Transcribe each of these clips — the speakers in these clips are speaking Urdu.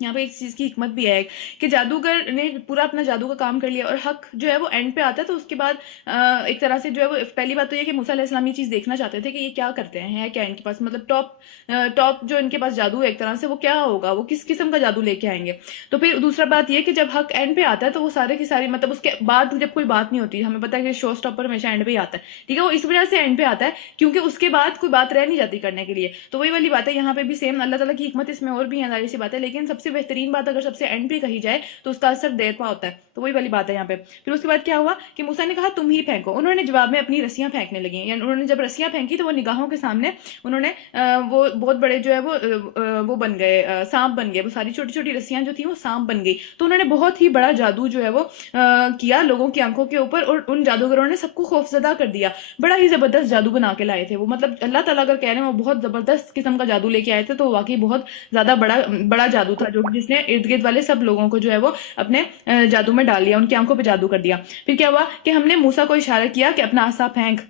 یہاں پہ ایک چیز کی حکمت بھی ہے کہ جادوگر نے پورا اپنا جادو کا کام کر لیا اور حق جو ہے وہ اینڈ پہ آتا ہے، تو اس کے بعد ایک طرح سے جو ہے وہ پہلی بات تو یہ کہ موسیٰ علیہ السلام یہ چیز دیکھنا چاہتے تھے کہ یہ کیا کرتے ہیں، ہے کیا ان کے پاس، مطلب ٹاپ جو ان کے پاس جادو ہے ایک طرح سے، وہ کیا ہوگا، وہ کس قسم کا جادو لے کے آئیں گے۔ تو پھر دوسرا بات یہ کہ جب حق اینڈ پہ آتا ہے تو وہ سارے کی ساری، مطلب اس کے بعد جب کوئی بات نہیں ہوتی، ہمیں پتا ہے کہ شو اسٹاپر ہمیشہ اینڈ پہ ہی آتا ہے، ٹھیک ہے، وہ اس وجہ سے اینڈ پہ آتا ہے کیونکہ اس کے بعد کوئی بات رہ نہیں جاتی کرنے کے لیے۔ تو وہی والی بات ہے یہاں پہ بھی سیم، اللہ تعالیٰ کی حکمت اس میں اور بھی ہے، ظاہر سی بات ہے، لیکن سب سے بہترین بات اگر سب سے اینڈ پہ کہی جائے تو اس کا اثر دیر پا ہوتا ہے، تو وہی والی بات ہے یہاں پہ۔ پھر اس کے بعد کیا ہوا کہ موسیٰ نے کہا تم ہی پھینکو، انہوں نے جواب میں اپنی رسیاں پھینکنے لگی، یعنی انہوں نے جب رسیاں پھینکی تو وہ نگاہوں کے سامنے انہوں نے وہ بہت بڑے جو ہے وہ بن گئے، سانپ بن گئے، وہ ساری چھوٹی چھوٹی رسیاں جو تھیں وہ سانپ بن گئی۔ تو انہوں نے بہت ہی بڑا جادو جو ہے وہ کیا لوگوں کی آنکھوں کے اوپر، اور ان جادوگروں نے سب کو خوفزدہ کر دیا، بڑا ہی زبردست جادو بنا کے لائے تھے وہ، مطلب اللہ تعالیٰ اگر کہہ رہے ہیں وہ بہت زبردست قسم کا جادو لے کے آئے تھے، تو واقعی بہت زیادہ بڑا جادو تھا جو جس نے ارد گرد والے سب لوگوں کو جو ہے وہ اپنے جادو میں ڈال لیا، ان کی آنکھوں پہ جادو کر دیا۔ پھر کیا ہوا کہ ہم نے موسیٰ کو اشارہ کیا کہ اپنا عصا پھینک،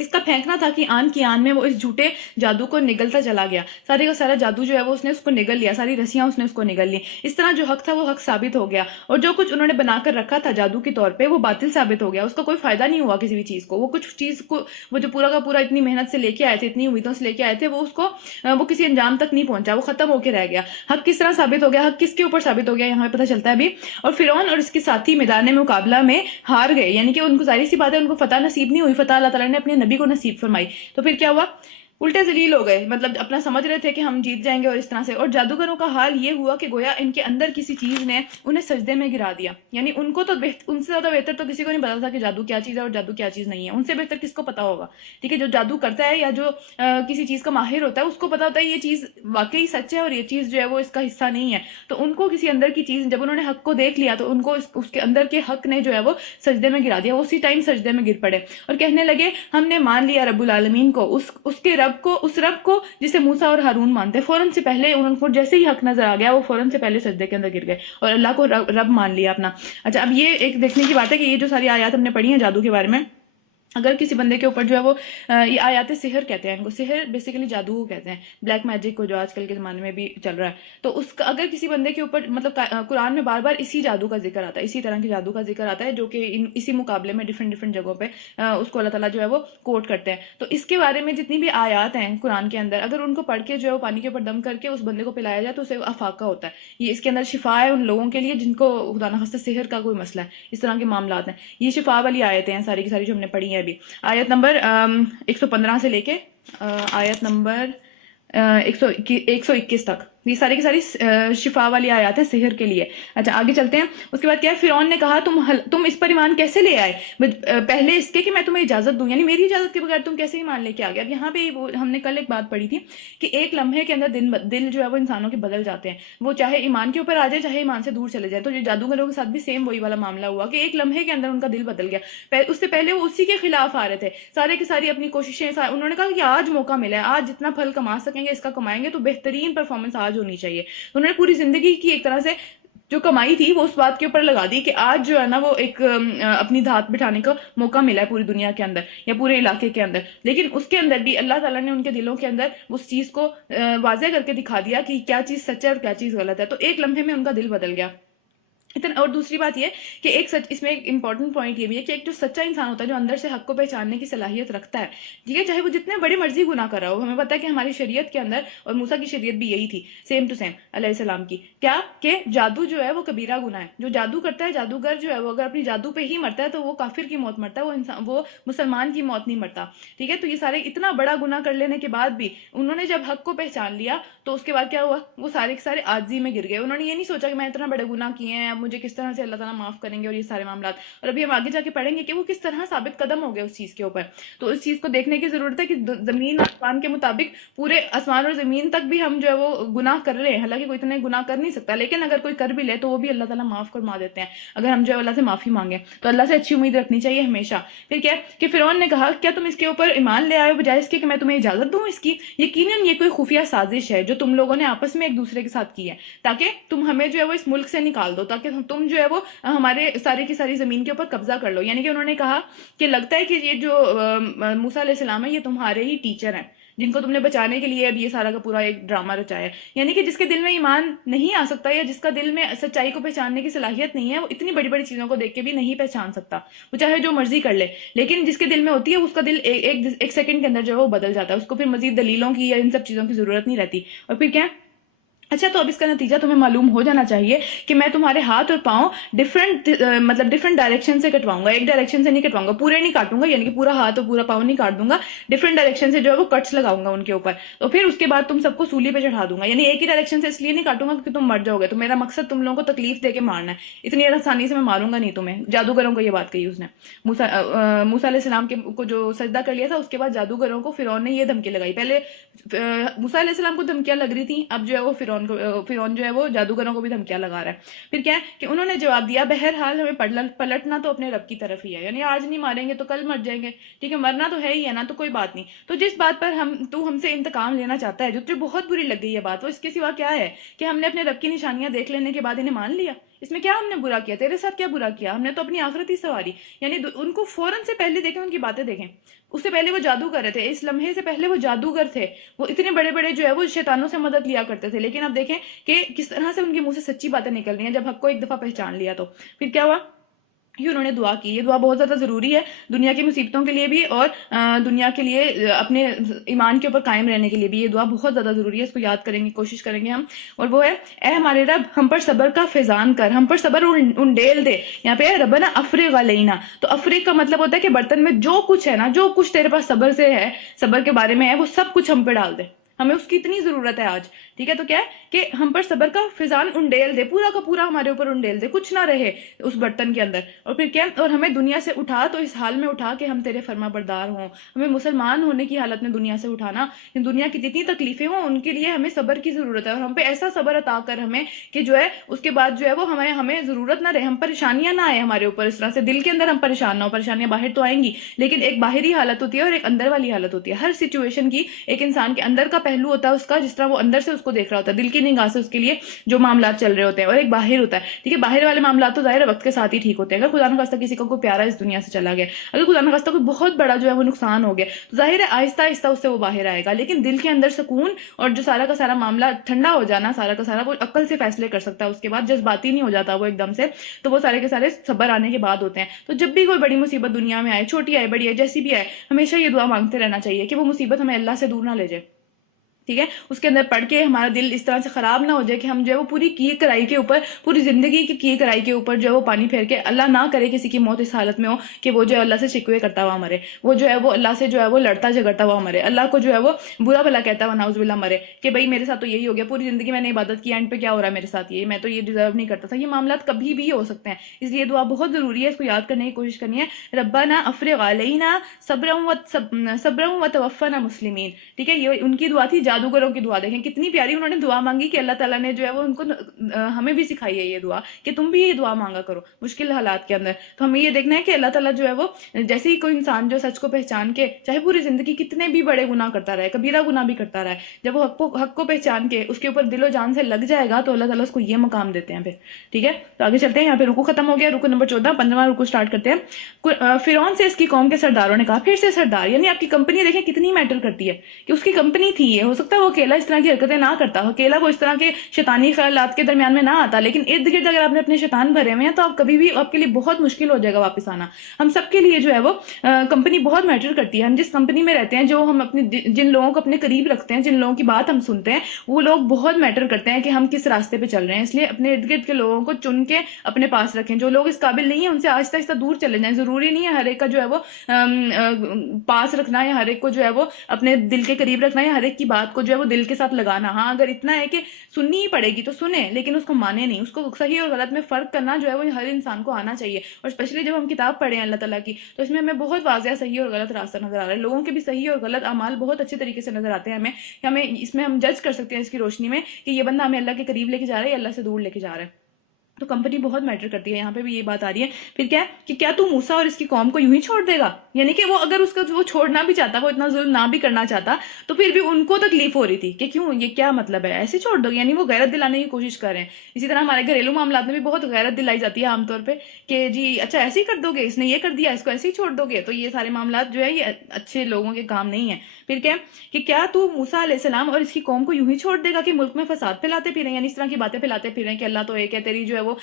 اس کا پھینکنا تھا کہ آن کی آن میں وہ اس جھوٹے جادو کو نگلتا چلا گیا، سارے کا سارا جادو جو ہے وہ اس نے اس کو نگل لیا، ساری رسیاں اس نے اس کو نگل لی، اس طرح جو حق تھا وہ حق ثابت ہو گیا، اور جو کچھ انہوں نے بنا کر رکھا تھا جادو کے طور پہ وہ باطل ثابت ہو گیا، اس کا کوئی فائدہ نہیں ہوا کسی بھی چیز کو، وہ کچھ چیز کو وہ جو پورا کا پورا اتنی محنت سے لے کے آئے تھے، اتنی امیدوں سے لے کے آئے تھے، وہ اس کو وہ کسی انجام تک نہیں پہنچا، وہ ختم ہو کے رہ گیا۔ حق کس طرح ثابت ہو گیا، حق کس کے اوپر ثابت ہو گیا، یہاں پہ پتہ چلتا ہے ابھی، اور فرعون اور اس کے ساتھی میدان مقابلہ میں ہار گئے، یعنی کہ ان کو ظاہر سی بات ہے ان کو فتح نصیب نہیں ہوئی، فتح اللہ تعالیٰ نے اپنے نبی کو نصیب فرمائی۔ تو پھر کیا ہوا، الٹے ذلیل ہو گئے، مطلب اپنا سمجھ رہے تھے کہ ہم جیت جائیں گے اور اس طرح سے، اور جادوگروں کا حال یہ ہوا کہ گویا ان کے اندر کسی چیز نے انہیں سجدے میں گرا دیا، یعنی ان کو تو ان سے زیادہ بہتر تو کسی کو نہیں پتا تھا کہ جادو کیا چیز ہے اور جادو کیا چیز نہیں ہے، ان سے بہتر کس کو پتا ہوگا، ٹھیک ہے، جو جادو کرتا ہے یا جو کسی چیز کا ماہر ہوتا ہے اس کو پتا ہوتا ہے یہ چیز واقعی سچ ہے اور یہ چیز جو ہے وہ اس کا حصہ نہیں ہے، تو ان کو کسی اندر کی چیز، جب انہوں نے حق کو دیکھ لیا تو ان کو اس کے اندر کے حق نے جو ہے وہ سجدے میں گرا دیا، وہ اسی ٹائم سجدے میں گر پڑے اور کہنے لگے ہم نے مان لیا رب العالمین کو، اس کے رب کو، اس رب کو جسے موسیٰ اور ہارون مانتے، فوراً سے پہلے انہوں کو جیسے ہی حق نظر آ گیا وہ فوراً سے پہلے سجدے کے اندر گر گئے اور اللہ کو رب مان لیا اپنا۔ اچھا، اب یہ ایک دیکھنے کی بات ہے کہ یہ جو ساری آیات ہم نے پڑھی ہیں جادو کے بارے میں، اگر کسی بندے کے اوپر جو ہے وہ یہ آیات سحر کہتے ہیں ان کو، سحر بیسیکلی جادو کو کہتے ہیں، بلیک میجک کو جو آج کل کے زمانے میں بھی چل رہا ہے، تو اس کا اگر کسی بندے کے اوپر مطلب قرآن میں بار بار اسی جادو کا ذکر آتا ہے، اسی طرح کے جادو کا ذکر آتا ہے جو کہ اسی مقابلے میں ڈفرینٹ جگہوں پہ اس کو اللہ تعالیٰ جو ہے وہ کوٹ کرتے ہیں، تو اس کے بارے میں جتنی بھی آیات ہیں قرآن کے اندر اگر ان کو پڑھ کے جو ہے وہ پانی کے اوپر دم کر کے اس بندے کو پلایا جائے تو اسے افاقہ ہوتا ہے، یہ اس کے اندر شفا ہے ان لوگوں کے لیے جن کو خدا نخواستہ سحر کا کوئی مسئلہ ہے، اس طرح کے معاملات ہیں، یہ شفا والی آیتیں ہیں ساری کی ساری جو ہم نے پڑھی ہیں ابھی۔ آیت نمبر 115 سے لے کے آیت نمبر 121 تک، یہ ساری کی ساری شفا والی آیات ہیں سحر کے لیے۔ اچھا آگے چلتے ہیں، اس کے بعد کیا ہے، فرعون نے کہا تم اس پر ایمان کیسے لے آئے پہلے اس کے کہ میں تمہیں اجازت دوں، یعنی میری اجازت کے بغیر تم کیسے ایمان لے کے آ گئے۔ اب یہاں پہ ہم نے کل ایک بات پڑھی تھی کہ ایک لمحے کے اندر دل جو ہے وہ انسانوں کے بدل جاتے ہیں، وہ چاہے ایمان کے اوپر آ جائے چاہے ایمان سے دور چلے جائے، تو یہ جادوگروں کے ساتھ بھی سیم وہی والا معاملہ ہوا کہ ایک لمحے کے اندر ان کا دل بدل گیا، اس سے پہلے وہ اسی کے خلاف آ رہے تھے، سارے کی ساری اپنی کوششیں، انہوں نے کہا کہ آج موقع ملا ہے، آج جتنا پھل کما سکیں گے اس کا کمائیں گے، تو بہترین پرفارمنس آج ہونی چاہیے، انہوں نے پوری زندگی کی ایک طرح سے جو کمائی تھی وہ اس بات کے اوپر لگا دی کہ آج جو ہے نا وہ ایک اپنی دھات بٹھانے کا موقع ملا ہے پوری دنیا کے اندر یا پورے علاقے کے اندر، لیکن اس کے اندر بھی اللہ تعالیٰ نے ان کے دلوں کے اندر اس چیز کو واضح کر کے دکھا دیا کہ کیا چیز سچ ہے اور کیا چیز غلط ہے، تو ایک لمحے میں ان کا دل بدل گیا۔ اور دوسری بات یہ کہ اس میں ایک امپورٹنٹ پوائنٹ یہ بھی ہے کہ ایک جو سچا انسان ہوتا ہے جو اندر سے حق کو پہچاننے کی صلاحیت رکھتا ہے، ٹھیک ہے، چاہے وہ جتنے بڑے مرضی گناہ کر رہا ہو، ہمیں پتا ہے کہ ہماری شریعت کے اندر اور موسیٰ کی شریعت بھی یہی تھی، سیم ٹو سیم علیہ السلام کی، کیا کہ جادو جو ہے وہ کبیرہ گناہ ہے، جو جادو کرتا ہے جادوگر جو ہے وہ اگر اپنی جادو پہ ہی مرتا ہے تو وہ کافر کی موت مرتا ہے، وہ مسلمان کی موت نہیں مرتا، ٹھیک ہے، تو یہ سارے اتنا بڑا گناہ کر لینے کے بعد بھی انہوں نے جب حق کو پہچان لیا تو اس کے بعد کیا ہوا، وہ سارے کے سارے عاجزی میں گر گئے، انہوں نے یہ نہیں سوچا کہ میں اتنا بڑے گناہ کیے ہیں اب مجھے کس طرح سے اللہ تعالیٰ معاف کریں گے اور یہ سارے معاملات، اور ابھی ہم آگے جا کے پڑھیں گے کہ وہ کس طرح ثابت قدم ہو گئے اس چیز کے اوپر، تو اس چیز کو دیکھنے کی ضرورت ہے کہ زمین آسمان کے مطابق پورے آسمان اور زمین تک بھی ہم جو ہے وہ گناہ کر رہے ہیں، حالانکہ کوئی اتنے گناہ کر نہیں سکتا، لیکن اگر کوئی کر بھی لے تو وہ بھی اللہ تعالیٰ معاف فرما دیتے ہیں اگر ہم جو ہے اللہ سے معافی مانگیں، تو اللہ سے اچھی امید رکھنی چاہیے ہمیشہ۔ پھر کیا کہ فرعون نے کہا کیا تم اس کے اوپر ایمان لے آئے ہو بجائے اس کے کہ میں تمہیں اجازت دوں اس کی، یقیناً یہ کوئی خفیہ سازش ہے جو تم لوگوں نے آپس میں ایک دوسرے کے ساتھ کی ہے تاکہ تم ہمیں جو ہے وہ اس ملک سے نکال دو، تاکہ تم جو ہے وہ ہمارے سارے کی ساری زمین کے اوپر قبضہ کر لو، یعنی کہ انہوں نے کہا کہ لگتا ہے کہ یہ جو موسیٰ علیہ السلام ہے یہ تمہارے ہی ٹیچر ہیں، جن کو تم نے بچانے کے لیے اب یہ سارا کا پورا ایک ڈرامہ رچایا ہے. یعنی کہ جس کے دل میں ایمان نہیں آ سکتا یا جس کا دل میں سچائی کو پہچاننے کی صلاحیت نہیں ہے، وہ اتنی بڑی بڑی چیزوں کو دیکھ کے بھی نہیں پہچان سکتا، وہ چاہے جو مرضی کر لے. لیکن جس کے دل میں ہوتی ہے اس کا دل ایک سیکنڈ کے اندر جو ہے وہ بدل جاتا ہے، اس کو پھر مزید دلیلوں کی یا ان سب چیزوں کی ضرورت نہیں رہتی. اور پھر کیا؟ اچھا، تو اب اس کا نتیجہ تمہیں معلوم ہو جانا چاہیے کہ میں تمہارے ہاتھ اور پاؤں ڈفرنٹ ڈائریکشن سے کٹواؤں گا. ایک ڈائریکشن سے نہیں کٹواؤں گا، پورے نہیں کاٹوں گا، یعنی کہ پورا ہاتھ اور پورا پاؤں نہیں کاٹ دوں گا، ڈفرنٹ ڈائریکشن سے جو ہے وہ کٹس لگاؤں گا ان کے اوپر. تو پھر اس کے بعد تم سب کو سولی پہ چڑھا دوں گا. یعنی ایک ہی ڈائریکشن سے اس لیے نہیں کاٹوں گا کہ تم مر جاؤ گے، تو میرا مقصد تم لوگوں کو تکلیف دے کے مارنا ہے. اتنی آسانی سے میں ماروں گا نہیں تمہیں. جادوگروں کو یہ بات کہی اس نے. موسیٰ علیہ السلام کو جو سجدہ کر لیا تھا، اس کے بعد جادوگروں کو فرعون نے یہ دھمکی لگائی. پہلے موسیٰ علیہ السلام کو دھمکیاں لگ رہی تھیں، اب جو ہے وہ فرعون جو ہے وہ جادوگروں کو بھی دھمکیاں لگا رہا ہے. پھر کیا ہے کہ انہوں نے جواب دیا، بہرحال ہمیں پلٹنا تو اپنے رب کی طرف ہی ہے. یعنی آج نہیں ماریں گے تو کل مر جائیں گے، ٹھیک ہے، مرنا تو ہے ہی ہے نا، تو کوئی بات نہیں. تو جس بات پر تو ہم سے انتقام لینا چاہتا ہے، جو تجھے بہت بری لگ گئی ہے بات، وہ اس کے سوا کیا ہے کہ ہم نے اپنے رب کی نشانیاں دیکھ لینے کے بعد انہیں مان لیا. اس میں کیا ہم نے برا کیا؟ تیرے ساتھ کیا برا کیا؟ ہم نے تو اپنی آخرت ہی سواری. یعنی ان کو فوراً سے پہلے دیکھیں، ان کی باتیں دیکھیں. اس سے پہلے وہ جادوگر تھے، اس لمحے سے پہلے وہ جادوگر تھے، وہ اتنے بڑے بڑے جو ہے وہ شیطانوں سے مدد لیا کرتے تھے. لیکن اب دیکھیں کہ کس طرح سے ان کے منہ سے سچی باتیں نکل رہی ہیں جب حق کو ایک دفعہ پہچان لیا. تو پھر کیا ہوا کہ انہوں نے دعا کی. یہ دعا بہت زیادہ ضروری ہے دنیا کی مصیبتوں کے لیے بھی، اور دنیا کے لیے اپنے ایمان کے اوپر قائم رہنے کے لیے بھی. یہ دعا بہت زیادہ ضروری ہے، اس کو یاد کریں گے، کوشش کریں گے ہم. اور وہ ہے، اے ہمارے رب، ہم پر صبر کا فیضان کر، ہم پر صبر انڈیل دے. یہاں پہ ربنا افرغ علینا، تو افریق کا مطلب ہوتا ہے کہ برتن میں جو کچھ ہے نا، جو کچھ تیرے پاس صبر سے ہے، صبر کے بارے میں ہے، وہ سب کچھ ہم پہ ڈال دے. ہمیں اس کی اتنی ضرورت ہے آج، ٹھیک ہے. تو کیا ہے کہ ہم پر صبر کا فیضان انڈیل دے، پورا کا پورا ہمارے اوپر انڈیل دے، کچھ نہ رہے اس برتن کے اندر. اور پھر کیا، اور ہمیں دنیا سے اٹھا تو اس حال میں اٹھا کہ ہم تیرے فرما بردار ہوں. ہمیں مسلمان ہونے کی حالت میں دنیا سے اٹھانا. دنیا کی جتنی تکلیفیں ہوں ان کے لیے ہمیں صبر کی ضرورت ہے، اور ہم پہ ایسا صبر عطا کر ہمیں کہ جو ہے اس کے بعد جو ہے وہ ہمیں ضرورت نہ رہے، ہم پریشانیاں نہ آئے ہمارے اوپر. اس طرح سے دل کے اندر ہم پریشان نہ ہو. پریشانیاں باہر تو آئیں گی، لیکن ایک باہری حالت ہوتی ہے اور ایک اندر والی حالت ہوتی ہے. ہر سچویشن کی ایک انسان کے اندر کا پہلو ہوتا ہے اس کا، جس طرح وہ اندر سے اس کو دیکھ رہا ہوتا ہے، دل کی نگاہ سے اس کے لیے جو معاملات چل رہے ہوتے ہیں. اور ایک باہر ہوتا ہے، ٹھیک ہے. باہر والے معاملات تو ظاہر ہے وقت کے ساتھ ہی ٹھیک ہوتے ہیں. اگر خدا نخواستہ کسی کا کوئی پیارا اس دنیا سے چلا گیا، اگر خدا نخواستہ کوئی بہت بڑا جو ہے وہ نقصان ہو گیا، تو ظاہر ہے آہستہ آہستہ اس سے وہ باہر آئے گا. لیکن دل کے اندر سکون اور جو سارا کا سارا معاملہ ٹھنڈا ہو جانا، سارا کا سارا وہ عقل سے فیصلے کر سکتا ہے، اس کے بعد جذباتی نہیں ہو جاتا وہ ایک دم سے. تو وہ سارے کے سارے صبر آنے کے بعد ہوتے ہیں. تو جب بھی کوئی بڑی مصیبت دنیا میں آئے، چھوٹی آئے بڑی آئے جیسی بھی آئے، ہمیشہ یہ دعا مانگتے رہنا چاہیے کہ وہ مصیبت ہمیں اللہ سے دور نہ لے جائے، ٹھیک ہے. اس کے اندر پڑھ کے ہمارا دل اس طرح سے خراب نہ ہو جائے کہ ہم جو ہے وہ پوری کی کرائی کے اوپر، پوری زندگی کی کرائی کے اوپر جو ہے وہ پانی پھیر کے، اللہ نہ کرے کسی کی موت اس حالت میں ہو کہ وہ جو ہے اللہ سے شکوے کرتا ہوا مرے، وہ جو ہے وہ اللہ سے جو ہے وہ لڑتا جھگڑتا ہوا مرے، اللہ کو جو ہے وہ برا بھلا کہتا ہوا نعوذ باللہ مرے کہ بھائی میرے ساتھ تو یہی ہو گیا، پوری زندگی میں نے عبادت کی، اینڈ پہ کیا ہو رہا ہے میرے ساتھ، یہ میں تو یہ ڈیزرو نہیں کرتا تھا. یہ معاملات کبھی بھی ہو سکتے ہیں، اس لیے دعا بہت ضروری ہے، اس کو یاد کرنے کی کوشش کرنی ہے. ربنا افرغ علینا صبرا وتوفنا مسلمین، ٹھیک ہے. یہ ان کی دعا تھی. جادوگروں کی دعا دیکھیں کتنی پیاری انہوں نے دعا مانگی کہ اللہ تعالیٰ نے جو ہے وہ ان کو ہمیں بھی سکھائی ہے یہ دعا کہ تم بھی یہ دعا مانگا کرو مشکل حالات کے اندر. تو ہمیں یہ دیکھنا ہے کہ اللہ تعالیٰ جو ہے وہ جیسے ہی کوئی انسان جو سچ کو پہچان کے، چاہے پوری زندگی کتنے بھی بڑے گناہ کرتا رہے، کبیرہ گناہ بھی کرتا رہے، جب وہ حق کو پہچان کے اس کے اوپر دل و جان سے لگ جائے گا تو اللہ تعالیٰ اس کو یہ مقام دیتے ہیں پھر، ٹھیک ہے. تو آگے چلتے ہیں. یہاں پہ رکو ختم ہو گیا، رکو نمبر 14، 15واں رکو سٹارٹ کرتے ہیں. فرعون سے اس کی قوم کے سرداروں نے کہا، پھر سے سردار، یعنی آپ کی کمپنی دیکھیں کتنی میٹر کرتی ہے کہ اس کی کمپنی تھی. یہ ہو سکتا ہے وہ اکیلا اس طرح کی حرکتیں نہ کرتا، اکیلا وہ اس طرح کے شیطانی خیالات کے درمیان میں نہ آتا، لیکن ارد گرد اگر آپ نے اپنے شیطان بھرے ہوئے ہیں تو آپ کبھی بھی آپ کے لیے بہت مشکل ہو جائے گا واپس آنا. ہم سب کے لیے جو ہے وہ کمپنی بہت میٹر کرتی ہے. ہم جس کمپنی میں رہتے ہیں، جو ہم اپنے جن لوگوں کو اپنے قریب رکھتے ہیں، جن لوگوں کی بات ہم سنتے ہیں، وہ لوگ بہت میٹر کرتے ہیں کہ ہم کس راستے پہ چل رہے ہیں. اس لیے اپنے ارد گرد کے لوگوں کو چن کے اپنے پاس رکھیں. جو لوگ اس قابل نہیں ہیں ان سے آہستہ آہستہ دور چلے جائیں. ضروری نہیں ہے ہر ایک کا جو ہے وہ پاس رکھنا، یا ہر ایک کو جو ہے وہ اپنے دل کے قریب رکھنا، یا ہر ایک کی بات کو جو ہے وہ دل کے ساتھ لگانا. ہاں اگر اتنا ہے کہ سننی ہی پڑے گی تو سنیں، لیکن اس کو مانے نہیں. اس کو صحیح اور غلط میں فرق کرنا جو ہے وہ ہر انسان کو آنا چاہیے. اور اسپیشلی جب ہم کتاب پڑھیں اللہ تعالیٰ کی، تو اس میں ہمیں بہت واضح صحیح اور غلط راستہ نظر آ رہا ہے. لوگوں کے بھی صحیح اور غلط اعمال بہت اچھے طریقے سے نظر آتے ہیں ہمیں، کہ ہمیں اس میں ہم جج کر سکتے ہیں اس کی روشنی میں کہ یہ بندہ ہمیں اللہ کے قریب لے کے جا رہا ہے یا اللہ سے دور لے کے جا رہا ہے. تو کمپنی بہت میٹر کرتی ہے، یہاں پہ بھی یہ بات آ رہی ہے۔ پھر کیا کہ کیا تو موسیٰ اور اس کی قوم کو یوں ہی چھوڑ دے گا؟ یعنی کہ وہ اگر اس کا وہ چھوڑنا بھی چاہتا، وہ اتنا ظلم نہ بھی کرنا چاہتا، تو پھر بھی ان کو تکلیف ہو رہی تھی کہ کیوں، یہ کیا مطلب ہے، ایسے چھوڑ دو گے؟ یعنی وہ غیرت دلانے کی کوشش کر رہے ہیں۔ اسی طرح ہمارے گھریلو معاملات میں بھی بہت غیرت دلائی جاتی ہے عام طور پہ کہ جی اچھا ایسے ہی کر دو گے، اس نے یہ کر دیا، اس کو ایسے ہی چھوڑ دو گے۔ تو یہ سارے معاملات جو ہے یہ اچھے لوگوں کے کام نہیں ہیں۔ پھر کیا کہ کیا تو موسیٰ علیہ السلام اور اس کی قوم کو یوں ہی چھوڑ دے گا کہ ملک میں فساد پھیلاتے پھریں، یعنی اس طرح کی باتیں پھیلاتے پھریں کہ اللہ تو ایک ہے، تیری جو ہے وہ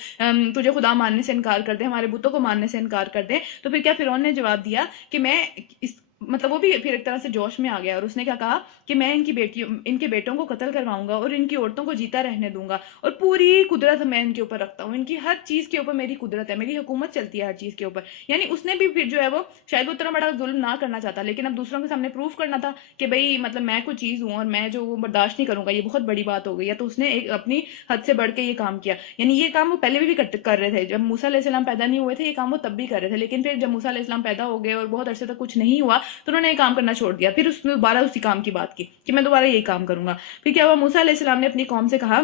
تجھے خدا ماننے سے انکار کر دے، ہمارے بتوں کو ماننے سے انکار کر دے۔ تو پھر کیا فرعون نے جواب دیا کہ میں اس مطلب وہ بھی پھر ایک طرح سے جوش میں آ گیا، اور اس نے کیا کہا کہ میں ان کے بیٹوں کو قتل کرواؤں گا اور ان کی عورتوں کو جیتا رہنے دوں گا، اور پوری قدرت میں ان کے اوپر رکھتا ہوں، ان کی ہر چیز کے اوپر میری قدرت ہے، میری حکومت چلتی ہے ہر چیز کے اوپر۔ یعنی اس نے بھی پھر جو ہے وہ شاید وہ اتنا بڑا ظلم نہ کرنا چاہتا، لیکن اب دوسروں کے سامنے پروف کرنا تھا کہ بھئی مطلب میں کوئی چیز ہوں اور میں جو وہ برداشت نہیں کروں گا، یہ بہت بڑی بات ہو گئی ہے۔ تو اس نے ایک اپنی حد سے بڑھ کے یہ کام کیا۔ یعنی یہ کام وہ پہلے بھی کر رہے تھے، جب موسیٰ علیہ السلام پیدا نہیں ہوئے تھے یہ کام وہ تب بھی کر رہے تھے، لیکن پھر جب موسیٰ علیہ السلام پیدا ہو گئے اور بہت عرصے تک کچھ نہیں ہوا تو انہوں نے یہ کام کرنا چھوڑ دیا۔ پھر اس نے دوبارہ اسی کام کی بات کی کہ میں دوبارہ یہی کام کروں گا۔ پھر کیا ہوا، موسیٰ علیہ السلام نے اپنی قوم سے کہا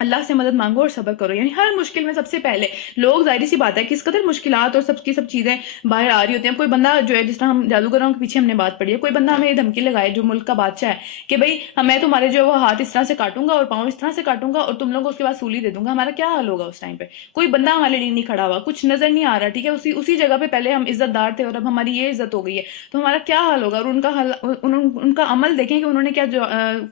اللہ سے مدد مانگو اور صبر کرو۔ یعنی ہر مشکل میں سب سے پہلے لوگ، ظاہری سی بات ہے کس قدر مشکلات اور سب کی سب چیزیں باہر آ رہی ہوتی ہیں۔ کوئی بندہ جو ہے، جس طرح ہم جادوگروں کے پیچھے ہم نے بات پڑھی ہے، کوئی بندہ ہمیں یہ دھمکی لگائے جو ملک کا بادشاہ ہے کہ بھئی میں تمہارے جو ہے وہ ہاتھ اس طرح سے کاٹوں گا اور پاؤں اس طرح سے کاٹوں گا اور تم لوگوں کو اس کے بعد سولی دے دوں گا، ہمارا کیا حال ہوگا اس ٹائم پہ؟ کوئی بندہ ہمارے لیے نہیں کھڑا ہوا، کچھ نظر نہیں آ رہا، ٹھیک ہے، اسی جگہ پہ پہلے ہم عزت دار تھے اور اب ہماری یہ عزت ہو گئی ہے، تو ہمارا کیا حال ہوگا؟ اور ان کا عمل دیکھیں کہ انہوں نے کیا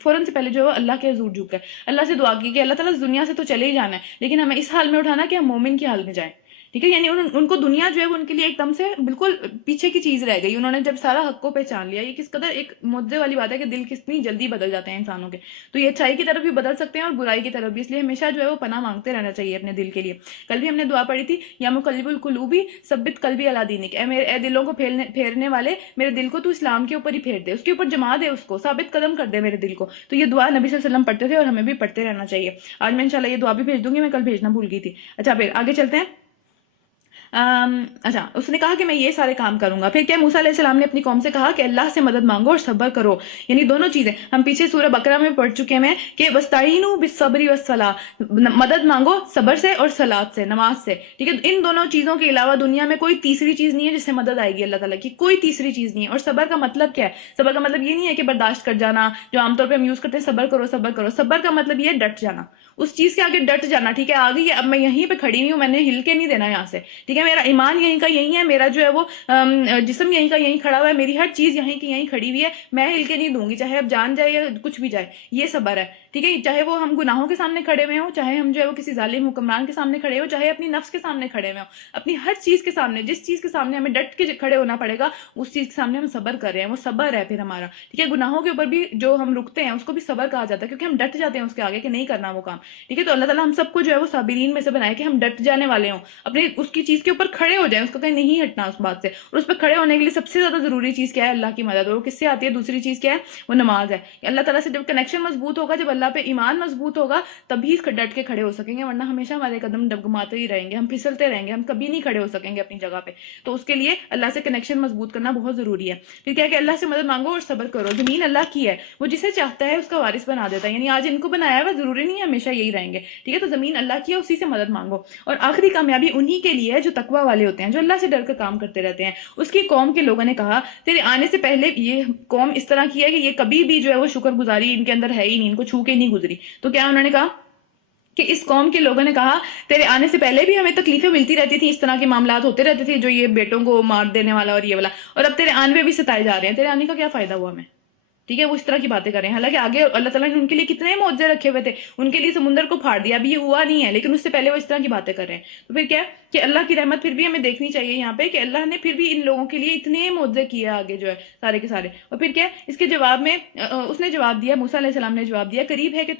فوراً سے پہلے جو ہے اللہ کے حضور جھک گئے، اللہ سے دعا کی کہ اللہ تعالیٰ اس دنیا سے تو چلے ہی جانا ہے، لیکن ہمیں اس حال میں اٹھانا کہ ہم مومن کی حال میں جائیں، ٹھیک ہے۔ یعنی ان کو دنیا جو ہے وہ ان کے لیے ایک دم سے بالکل پیچھے کی چیز رہ گئی، انہوں نے جب سارا حق کو پہچان لیا۔ یہ کس قدر ایک معجزے والی بات ہے کہ دل کتنی جلدی بدل جاتے ہیں انسانوں کے، تو یہ اچھائی کی طرف بھی بدل سکتے ہیں اور برائی کی طرف بھی، اس لیے ہمیشہ جو ہے وہ پناہ مانگتے رہنا چاہیے اپنے دل کے لیے۔ کل بھی ہم نے دعا پڑھی تھی، یا مقلب القلوبی ثبت قلبی علی دینک، اے دلوں کو پھیرنے والے میرے دل کو تو اسلام کے اوپر ہی پھیر دے، اس کے اوپر جما دے، اس کو ثابت قدم کر دے میرے دل کو۔ تو یہ دعا نبی صلی اللہ علیہ وسلم پڑھتے تھے اور ہمیں بھی پڑھتے رہنا چاہیے۔ آج میں انشاءاللہ یہ دعا بھی بھیج دوں گی، میں کل بھیجنا بھول گئی تھی۔ اچھا پھر آگے چلتے ہیں۔ اچھا اس نے کہا کہ میں یہ سارے کام کروں گا۔ پھر کیا موسیٰ علیہ السلام نے اپنی قوم سے کہا کہ اللہ سے مدد مانگو اور صبر کرو، یعنی دونوں چیزیں ہم پیچھے سورہ بقرہ میں پڑھ چکے ہیں کہ وَاسْتَعِینُوا بِالصَّبْرِ وَالصَّلَاةِ، مدد مانگو صبر سے اور صلاۃ سے، نماز سے، ٹھیک ہے۔ ان دونوں چیزوں کے علاوہ دنیا میں کوئی تیسری چیز نہیں ہے جس سے مدد آئے گی اللہ تعالیٰ کی، کوئی تیسری چیز نہیں ہے۔ اور صبر کا مطلب کیا ہے؟ صبر کا مطلب یہ نہیں ہے کہ برداشت کر جانا جو عام طور پہ ہم یوز کرتے ہیں، صبر کرو صبر کرو۔ صبر کا مطلب یہ ہے ڈٹ جانا، اس چیز کے آگے ڈٹ جانا، ٹھیک ہے۔ آگے اب میں یہیں پہ کھڑی ہوئی ہوں، میں نے ہل کے نہیں دینا یہاں سے، ٹھیک ہے۔ میرا ایمان یہیں کا یہیں ہے، میرا جو ہے وہ جسم یہیں کا یہیں کھڑا ہوا ہے، میری ہر چیز یہیں کی یہیں کھڑی ہوئی ہے، میں ہل کے نہیں دوں گی، چاہے اب جان جائے یا کچھ بھی جائے۔ یہ صبر ہے، ٹھیک ہے۔ چاہے وہ ہم گناہوں کے سامنے کھڑے ہوئے ہوں، چاہے ہم جو ہے وہ کسی ظالم حکمران کے سامنے کھڑے ہوں، چاہے اپنی نفس کے سامنے کھڑے ہوئے ہوں، اپنی ہر چیز کے سامنے، جس چیز کے سامنے ہمیں ڈٹ کے کھڑے ہونا پڑے گا، اس چیز کے سامنے ہم صبر کر رہے ہیں، وہ صبر ہے پھر ہمارا، ٹھیک ہے۔ گناہوں کے اوپر بھی جو ہم رکتے ہیں اس کو بھی صبر کہا جاتا ہے، کیونکہ ہم ڈٹ جاتے ہیں اس کے آگے کہ نہیں کرنا وہ کام، ٹھیک ہے۔ تو اللہ تعالیٰ ہم سب کو جو ہے وہ صابرین میں سے بنائے کہ ہم ڈٹ جانے والے ہوں، اپنے اس کی چیز کے اوپر کھڑے ہو جائیں، اس کو کہیں نہیں ہٹنا اس بات سے۔ اور اس پہ کھڑے ہونے کے لیے سب سے زیادہ ضروری چیز کیا ہے؟ اللہ کی مدد، اور وہ کس سے آتی ہے؟ دوسری چیز کیا ہے؟ وہ نماز ہے۔ اللہ تعالیٰ سے جب کنیکشن مضبوط ہوگا، جب اللہ پہ ایمان مضبوط ہوگا، تبھی ڈٹ کے کھڑے ہو سکیں گے، ورنہ ہمیشہ ہمارے قدم ڈگمگاتے ہی رہیں گے، ہم پھسلتے رہیں گے، ہم کبھی نہیں کھڑے ہو سکیں گے اپنی جگہ پہ۔ تو اس کے لیے اللہ سے کنیکشن مضبوط کرنا بہت ضروری ہے۔ پھر کیا کہ اللہ سے مدد مانگو اور صبر کرو۔ زمین اللہ کی ہے، وہ جسے چاہتا ہے اس کا وارث بنا دیتا ہے، یعنی آج ان کو بنایا ہے، وہ ضروری نہیں ہے ہمیشہ یہی رہیں گے، ٹھیک ہے۔ تو زمین اللہ کی ہے، اسی سے مدد مانگو۔ اور آخری کامیابی انہی کے لیے ہے جو تقوی والے ہوتے ہیں، جو اللہ سے ڈر کر کام کرتے رہتے ہیں۔ اس کی قوم کے لوگوں نے کہا تیرے آنے سے پہلے یہ قوم اس طرح کی ہے کہ یہ کبھی بھی جو ہے وہ شکر گزاری ان کے اندر ہے ہی نہیں، ان کو چھو کے ہی نہیں گزری۔ تو کیا انہوں نے کہا کہ اس قوم کے لوگوں نے کہا تیرے آنے سے پہلے بھی ہمیں تکلیفیں ملتی رہتی تھیں، اس طرح کے معاملات ہوتے رہتے تھے، جو یہ بیٹوں کو مار دینے والا اور یہ والا، اور اب تیرے آنے پہ بھی ستائے جا رہے ہیں، تیرے آنے کا کیا فائدہ ہوا ہمیں؟ ٹھیک ہے، وہ اس طرح کی باتیں کر رہے ہیں، حالانکہ آگے اللہ تعالیٰ نے ان کے لیے کتنے معجزے رکھے ہوئے تھے، ان کے لیے سمندر کو پھاڑ دیا، ابھی یہ ہوا نہیں ہے، لیکن اس سے پہلے وہ اس طرح کی باتیں کر رہے ہیں۔ تو پھر کیا کہ اللہ کی رحمت پھر بھی ہمیں دیکھنی چاہیے یہاں پہ کہ اللہ نے پھر بھی ان لوگوں کے لیے اتنے معجزے کیے آگے جو ہے سارے کے سارے۔ اور پھر کیا اس کے جواب میں اس نے جواب دیا، موسیٰ علیہ السلام نے جواب دیا، قریب ہے کہ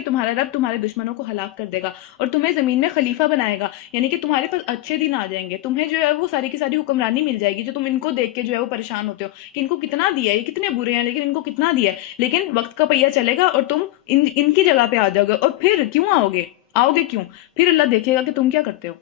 تمہارا رب تمہارے دشمنوں کو ہلاک کر دے گا اور تمہیں زمین میں خلیفہ بنائے گا، یعنی کہ تمہارے پاس اچھے دن آ جائیں گے، تمہیں جو ہے وہ ساری کی ساری حکمرانی مل جائے گی، جو تم ان کو دیکھ کے جو ہے وہ پریشان ہوتے ہو کہ ان کو کتنا دیا ہے، یہ کتنے برے ہیں، لیکن ان کو کتنا دیا ہے، لیکن وقت کا پہیہ چلے گا اور تم ان کی جگہ پہ آ جاؤ گے۔ اور پھر کیوں آؤ گے کیوں؟ پھر اللہ دیکھے گا کہ تم کیا کرتے ہو،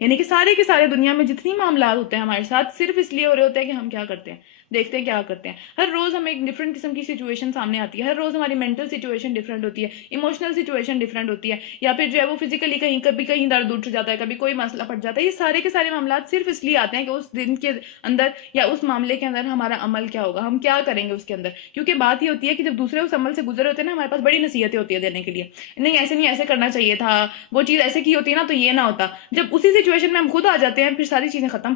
یعنی کہ سارے کے سارے دنیا میں جتنی معاملات ہوتے ہیں ہمارے ساتھ صرف اس لیے ہو رہے ہوتے ہیں کہ ہم کیا کرتے ہیں، دیکھتے ہیں کیا کرتے ہیں. ہر روز ہمیں ایک ڈفرینٹ قسم کی سچویشن سامنے آتی ہے، ہر روز ہماری مینٹل سچویشن ڈفرینٹ ہوتی ہے، ایموشنل سچویشن ڈفرینٹ ہوتی ہے، یا پھر جو ہے وہ فزیکلی کہیں کبھی کہیں درد اٹھ جاتا ہے، کبھی کوئی مسئلہ پڑ جاتا ہے. یہ سارے کے سارے معاملات صرف اس لیے آتے ہیں کہ اس دن کے اندر یا اس معاملے کے اندر ہمارا عمل کیا ہوگا، ہم کیا کریں گے اس کے اندر. کیونکہ بات یہ ہوتی ہے کہ جب دوسرے اس عمل سے گزرے ہوتے ہیں نا، ہمارے پاس بڑی نصیحتیں ہوتی ہیں دینے کے لیے، نہیں ایسے نہیں، ایسے کرنا چاہیے تھا، وہ چیز ایسے کی ہوتی ہے نا تو یہ نہ ہوتا. جب اسی سچویشن میں ہم خود آ جاتے ہیں، پھر ساری چیزیں ختم،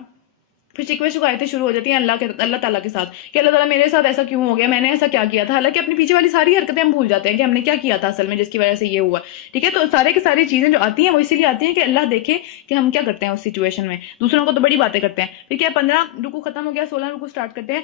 پھر شکوے شکایتیں شروع ہو جاتی ہیں اللہ تعالیٰ کے ساتھ کہ اللہ تعالیٰ میرے ساتھ ایسا کیوں ہو گیا، میں نے ایسا کیا کیا تھا. حالانکہ اپنی پیچھے والی ساری حرکتیں ہم بھول جاتے ہیں کہ ہم نے کیا کیا تھا اصل میں جس کی وجہ سے یہ ہوا. ٹھیک ہے، تو سارے کے ساری چیزیں جو آتی ہیں وہ اسی لیے آتی ہیں کہ اللہ دیکھے کہ ہم کیا کرتے ہیں اس سچویشن میں. دوسروں کو تو بڑی باتیں کرتے ہیں. پھر کیا 15 رکوع ختم ہو گیا، 16 رکوع سٹارٹ کرتے ہیں.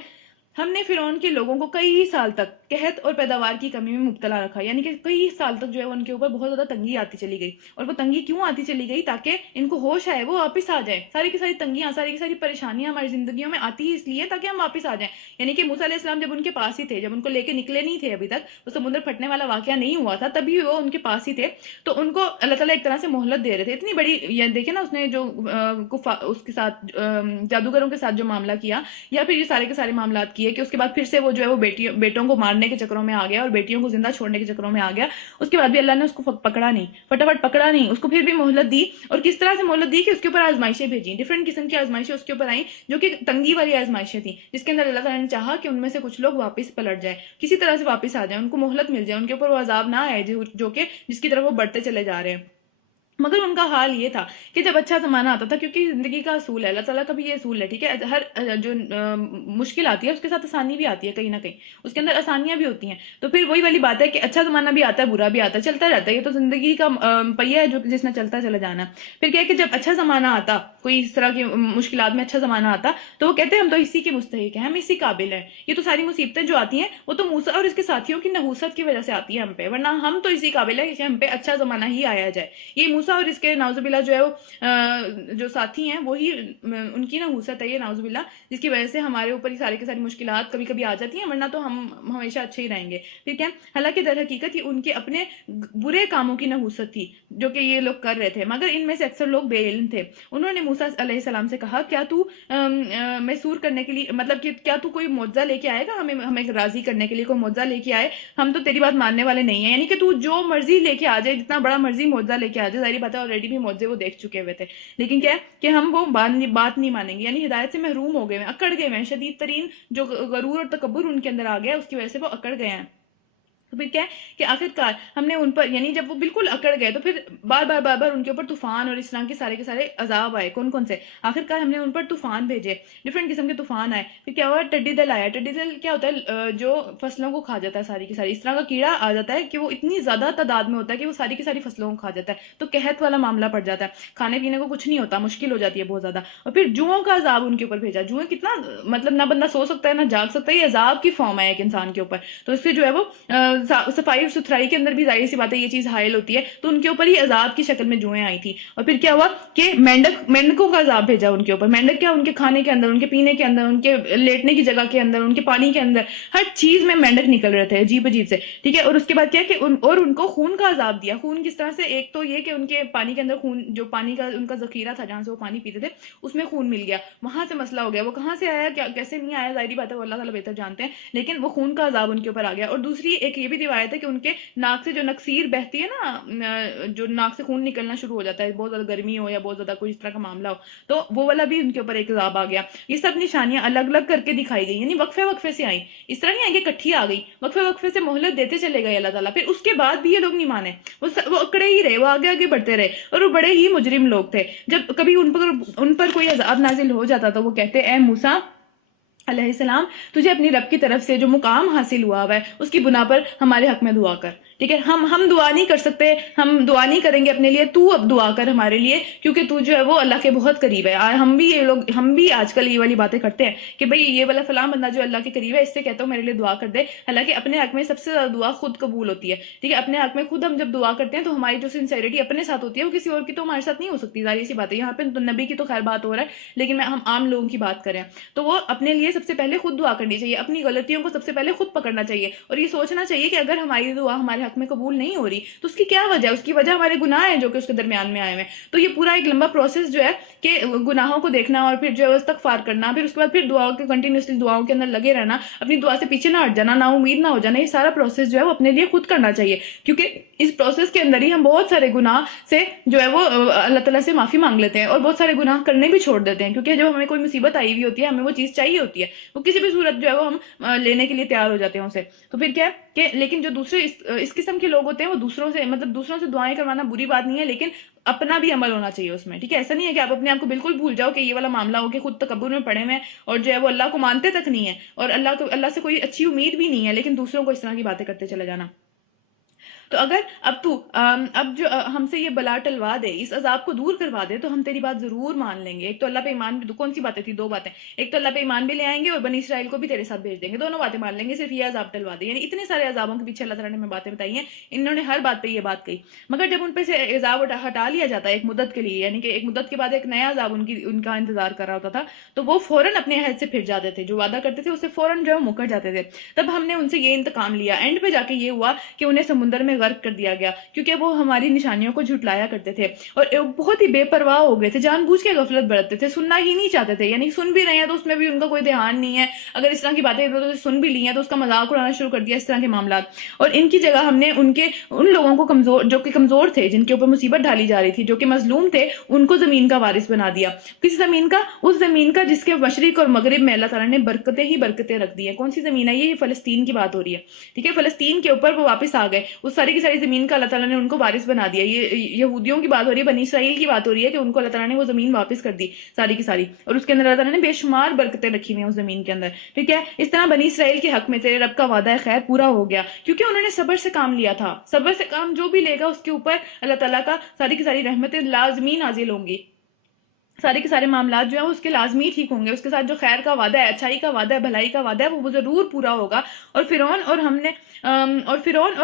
ہم نے فرعون کے لوگوں کو کئی سال تک قحط اور پیداوار کی کمی میں مبتلا رکھا، یعنی کہ کئی سال تک جو ہے ان کے اوپر بہت زیادہ تنگی آتی چلی گئی. اور وہ تنگی کیوں آتی چلی گئی؟ تاکہ ان کو ہوش آئے، وہ واپس آ جائیں. ساری کی ساری تنگیاں، ساری کی ساری پریشانیاں ہماری زندگیوں میں آتی ہی اس لیے تاکہ ہم واپس آ جائیں. یعنی کہ موسیٰ علیہ السلام جب ان کے پاس ہی تھے، جب ان کو لے کے نکلے نہیں تھے ابھی تک، وہ سمندر پھٹنے والا واقعہ نہیں ہوا تھا، تبھی وہ ان کے پاس ہی تھے. تو ان کو اللہ تعالیٰ ایک طرح سے مہلت دے رہے تھے اتنی بڑی. یہ دیکھیں نا، اس نے جو اس کے ساتھ جادوگروں کے ساتھ جو معاملہ کیا، یا پھر یہ سارے کے سارے معاملات کیے کہ اس کے بعد پھر سے وہ جو ہے وہ بیٹوں کو مارنے کے چکروں میں آ گیا اور بیٹیوں کو زندہ چھوڑنے کے چکروں میں آ گیا. اس کے بعد بھی اللہ نے اس کو پکڑا نہیں، فٹافٹ پکڑا نہیں، اس کو پھر بھی مہلت دی. اور کس طرح سے مہلت دی کہ اس کے اوپر آزمائشیں بھیجیں، ڈفرینٹ قسم کی آزمائشیں اس کے اوپر آئیں، جو کہ تنگی والی آزمائشیں تھیں، جس کے اندر اللہ تعالیٰ نے چاہا کہ ان میں سے کچھ لوگ واپس پلٹ جائے، کسی طرح سے واپس آ جائیں، ان کو مہلت مل جائے، ان کے اوپر وہ عذاب نہ آئے جو کہ جس کی طرف وہ بڑھتے چلے جا رہے ہیں. مگر ان کا حال یہ تھا کہ جب اچھا زمانہ آتا تھا، کیونکہ زندگی کا اصول ہے، اللہ تعالیٰ کا بھی یہ اصول ہے، ٹھیک ہے، ہر جو مشکل آتی ہے اس کے ساتھ آسانی بھی آتی ہے، کہیں نہ کہیں اس کے اندر آسانیاں بھی ہوتی ہیں. تو پھر وہی والی بات ہے کہ اچھا زمانہ بھی آتا ہے، برا بھی آتا ہے، چلتا رہتا ہے، یہ تو زندگی کا پہیہ ہے جو جس نے چلتا چلا جانا. پھر کیا ہے کہ جب اچھا زمانہ آتا، کوئی اس طرح کی مشکلات میں اچھا زمانہ آتا، تو وہ کہتے ہیں ہم تو اسی کے مستحق ہیں، ہم اسی قابل ہیں. یہ تو ساری مصیبتیں جو آتی ہیں وہ تو موسیٰ اور اس کے ساتھیوں کی نحوست کی وجہ سے آتی ہے ہم پہ، ورنہ ہم تو اسی قابل ہیں کہ ہم پہ اچھا زمانہ ہی آیا جائے. یہ موسیٰ اور اس کے نعوذ باللہ جو ہے وہ جو ساتھی ہیں وہی ان کی نحوست ہے، یہ نعوذ باللہ، جس کی وجہ سے ہمارے اوپر یہ ساری کی ساری مشکلات کبھی کبھی آ جاتی ہیں، ورنہ تو ہم ہمیشہ اچھے ہی رہیں گے. ٹھیک ہے، حالانکہ در حقیقت یہ ان کے اپنے برے کاموں کی نحوست تھی جو کہ یہ لوگ کر رہے تھے. مگر ان میں سے اکثر لوگ بے علم تھے. انہوں نے موسیٰ علیہ السلام سے کہا کیا تو محصور کرنے کے لیے، مطلب کہ کیا تو کوئی معجزہ لے کے آئے گا، ہمیں راضی کرنے کے لیے کوئی معجزہ لے کے آئے، ہم تو تیری بات ماننے والے نہیں ہیں. یعنی کہ تو جو مرضی لے کے آ جائے، جتنا بڑا مرضی معجزہ لے کے آ جائے، ظاہری بات ہے آلریڈی بھی معجزے وہ دیکھ چکے ہوئے تھے، لیکن کیا ہے کہ ہم وہ بات نہیں مانیں گے. یعنی ہدایت سے محروم ہو گئے ہیں، اکڑ گئے ہیں، شدید ترین جو غرور اور تکبر ان کے اندر آ گیا، اس کی وجہ سے وہ اکڑ گئے ہیں. تو پھر کیا ہے کہ آخرکار ہم نے ان پر، یعنی جب وہ بالکل اکڑ گئے تو پھر بار بار ان کے اوپر طوفان اور اس طرح کے سارے عذاب آئے. کون کون سے؟ آخرکار ہم نے ان پر طوفان بھیجے، ڈفرینٹ قسم کے طوفان آئے. پھر کیا ہوا؟ ٹڈی دل آیا. ٹڈی دل کیا ہوتا ہے؟ جو فصلوں کو کھا جاتا ہے ساری کی ساری. اس طرح کا کیڑا آ جاتا ہے کہ وہ اتنی زیادہ تعداد میں ہوتا ہے کہ وہ ساری کی ساری فصلوں کو کھا جاتا ہے. تو قحط والا معاملہ پڑ جاتا ہے، کھانے پینے کو کچھ نہیں ہوتا، مشکل ہو جاتی ہے بہت زیادہ. اور پھر جوؤں کا عذاب ان کے اوپر بھیجا. جوئیں کتنا، مطلب نہ بندہ سو سکتا ہے نہ جاگ سکتا ہے، یہ عذاب کی فارم ہے ایک انسان کے اوپر. تو اس سے جو ہے وہ صفائی ستھرائی کے اندر بھی ظاہر سی بات ہے یہ چیز حائل ہوتی ہے. تو ان کے اوپر ہی عذاب کی شکل میں جوئیں آئی تھی. اور پھر کیا ہوا کہ مینڈکوں کا عذاب بھیجا ان کے اوپر. مینڈک کیا؟ ان کے کھانے کے اندر، ان کے پینے کے اندر، ان کے لیٹنے کی جگہ کے اندر، ان کے پانی کے اندر، ہر چیز میں مینڈک نکل رہے تھے عجیب عجیب سے. ٹھیک ہے، اور اس کے بعد کیا کہ ان کو خون کا عذاب دیا. خون کس طرح سے؟ ایک تو یہ کہ ان کے پانی کے اندر خون، جو پانی کا ان کا ذخیرہ تھا جہاں سے وہ پانی پیتے تھے، اس میں خون مل گیا. وہاں سے مسئلہ ہو گیا. وہ کہاں سے آیا، کیسے نہیں آیا، ظاہری بات ہے وہ اللہ تعالیٰ بہتر جانتے ہیں، لیکن وہ خون کا عذاب ان کے اوپر آ گیا. اور دوسری ایک یہ بھی روایت ہے کہ ان کے ناک سے جو نکسیر بہتی ہے نا، جو ناک سے خون نکلنا شروع ہو جاتا ہے، بہت زیادہ گرمی ہو یا بہت زیادہ کوئی اس طرح کا معاملہ ہو، تو وہ والا بھی ان کے اوپر ایک عذاب آ گیا. یہ سب نشانیاں الگ الگ کر کے دکھائی گئی، یعنی وقفے وقفے سے آئیں. اس طرح نہیں آئیں کہ کٹھی آ گئی، وقفے وقفے سے مہلت دیتے چلے گئے اللہ تعالیٰ. پھر اس کے بعد بھی یہ لوگ نہیں مانے، وہ اکڑے ہی رہے، وہ آگے آگے بڑھتے رہے. اور وہ بڑے ہی مجرم لوگ تھے. جب کبھی ان پر کوئی عذاب نازل ہو جاتا تو وہ کہتے اے موسیٰ علیہ السلام، تجھے اپنی رب کی طرف سے جو مقام حاصل ہوا ہے اس کی بنا پر ہمارے حق میں دعا کر. ٹھیک ہے، ہم دعا نہیں کر سکتے، ہم دعا نہیں کریں گے اپنے لیے، تو اب دعا کر ہمارے لیے، کیونکہ تو جو ہے وہ اللہ کے بہت قریب ہے. ہم بھی آج کل یہ والی باتیں کرتے ہیں کہ بھئی یہ والا فلاں بندہ جو اللہ کے قریب ہے، اس سے کہتا ہوں میرے لیے دعا کر دے. حالانکہ اپنے حق میں سب سے زیادہ دعا خود قبول ہوتی ہے. ٹھیک ہے، اپنے حق میں خود ہم جب دعا کرتے ہیں تو ہماری جو سنسیئرٹی اپنے ساتھ ہوتی ہے وہ کسی اور کی تو ہمارے ساتھ نہیں ہو سکتی، ظاہر سی بات ہے. یہاں پہ نبی کی تو خیر بات ہو رہا ہے، لیکن ہم عام لوگوں کی بات کریں تو وہ اپنے لیے سب سے پہلے خود دعا کرنی چاہیے، اپنی غلطیوں کو سب سے پہلے خود پکڑنا چاہیے، اور یہ سوچنا چاہیے کہ اگر ہماری دعا ہمارے حق میں قبول نہیں ہو رہی، تو اس کی کیا وجہ ہے؟ اس کی وجہ ہمارے گناہ ہیں جو کہ اس کے درمیان میں آئے ہوئے ہیں. تو یہ پورا ایک لمبا پروسیس جو ہے کہ گناہوں کو دیکھنا اور پھر جو ہے استغفار کرنا، پھر اس کے بعد پھر دعاؤں کے کنٹینیوسلی دعاؤں کے اندر لگے رہنا، اپنی دعا سے پیچھے نہ ہٹ جانا، نا امید نہ ہو جانا، یہ سارا پروسیس جو ہے وہ اپنے لیے خود کرنا چاہیے. کیونکہ اس پروسیس کے اندر ہی ہم بہت سارے گناہ سے جو ہے وہ اللہ تعالیٰ سے معافی مانگ لیتے ہیں، اور بہت سارے گناہ کرنے بھی چھوڑ دیتے ہیں. کیونکہ جب ہمیں کوئی مصیبت آئی ہوئی ہوتی ہے، ہمیں وہ چیز چاہیے ہوتی ہے، وہ کسی بھی صورت جو ہے وہ ہم لینے کے لیے تیار ہو جاتے ہیں اسے. تو پھر کیا ہے کہ لیکن جو دوسرے اس قسم کے لوگ ہوتے ہیں، وہ دوسروں سے مطلب دوسروں سے دعائیں کروانا بری بات نہیں ہے، لیکن اپنا بھی عمل ہونا چاہیے اس میں. ٹھیک ہے، ایسا نہیں ہے کہ آپ اپنے آپ کو بالکل بھول جاؤ کہ یہ والا معاملہ ہو، کہ خود تکبر میں پڑے ہوئے ہیں اور جو ہے وہ اللہ کو مانتے تک نہیں ہے، اور اللہ سے کوئی اچھی امید بھی نہیں ہے، لیکن دوسروں کو اس طرح کی باتیں کرتے چلے جانا. تو اگر اب جو ہم سے یہ بلا ٹلوا دے، اس عذاب کو دور کروا دے، تو ہم تیری بات ضرور مان لیں گے. ایک تو اللہ پہ ایمان بھی، کون سی باتیں تھی؟ 2 باتیں. ایک تو اللہ پہ ایمان بھی لے آئیں گے اور بنی اسرائیل کو بھی تیرے ساتھ بھیج دیں گے. دونوں باتیں مان لیں گے، صرف یہ عذاب ٹلوا دے. یعنی اتنے سارے عذابوں کے پیچھے اللہ تعالیٰ نے ہمیں باتیں بتائی ہیں، انہوں نے ہر بات پہ یہ بات کہی. مگر جب ان پہ سے عذاب ہٹا لیا جاتا ہے ایک مدت کے لیے، یعنی کہ ایک مدت کے بعد ایک نیا عذاب ان کا انتظار کر رہا ہوتا تھا، تو وہ فوراً اپنے عہد سے پھر جاتے تھے. جو وعدہ کرتے تھے اس سے فوراً جو ہے مکر جاتے تھے. تب ہم نے ان سے یہ انتقام لیا. اینڈ پہ جا کے یہ ہوا کہ انہیں سمندر میں غرق کر دیا گیا، کیونکہ وہ ہماری نشانیوں کو جھٹلایا کرتے تھے اور بہت ہی بے پرواہ ہو گئے تھے، جان بوجھ کے غفلت برتتے تھے، سننا ہی نہیں چاہتے تھے. یعنی سن بھی رہے ہیں تو اس میں بھی ان کا کوئی دھیان نہیں ہے، اگر اس طرح کی باتیں ادھر ادھر سن بھی لی ہیں تو اس کا مذاق اڑانا شروع کر دیا، اس طرح کے معاملات. اور ان کی جگہ ہم نے ان لوگوں کو جو کہ کمزور تھے، جن کے اوپر مصیبت ڈالی جا رہی تھی، جو کہ مظلوم تھے، ان کو زمین کا وارث بنا دیا. کس زمین کا؟ اس زمین کا جس کے مشرق اور مغرب میں اللہ تعالیٰ نے برکتیں ہی برکتیں رکھ دی ہیں. کون سی زمین ہے یہ؟ فلسطین کی بات ہو رہی ہے. ٹھیک ہے، فلسطین کے اوپر وہ واپس آ گئے، اس ساری کی ساری زمین کا اللہ تعالیٰ نے ان کو وارث بنا دیا. یہ یہودیوں کی بات ہو رہی ہے، بنی اسرائیل کی بات ہو رہی ہے کہ ان کو اللہ تعالیٰ نے وہ زمین واپس کر دی ساری کی ساری، اور اس کے اندر اللہ تعالیٰ نے بے شمار برکتیں رکھی ہوئی ہیں اس زمین کے اندر. ٹھیک ہے، اس طرح بنی اسرائیل کے حق میں تیرے رب کا وعدہ خیر پورا ہو گیا، کیونکہ انہوں نے صبر سے کام لیا تھا. صبر سے کام جو بھی لے گا اس کے اوپر اللہ تعالیٰ کا ساری کی ساری رحمتیں لازمی نازل ہوں گی، سارے کے سارے معاملات جو ہیں اس کے لازمی ٹھیک ہوں گے. اس کے ساتھ جو خیر کا وعدہ ہے، اچھائی کا وعدہ ہے، بھلائی کا وعدہ ہے، وہ ضرور پورا ہوگا. اور فرعون اور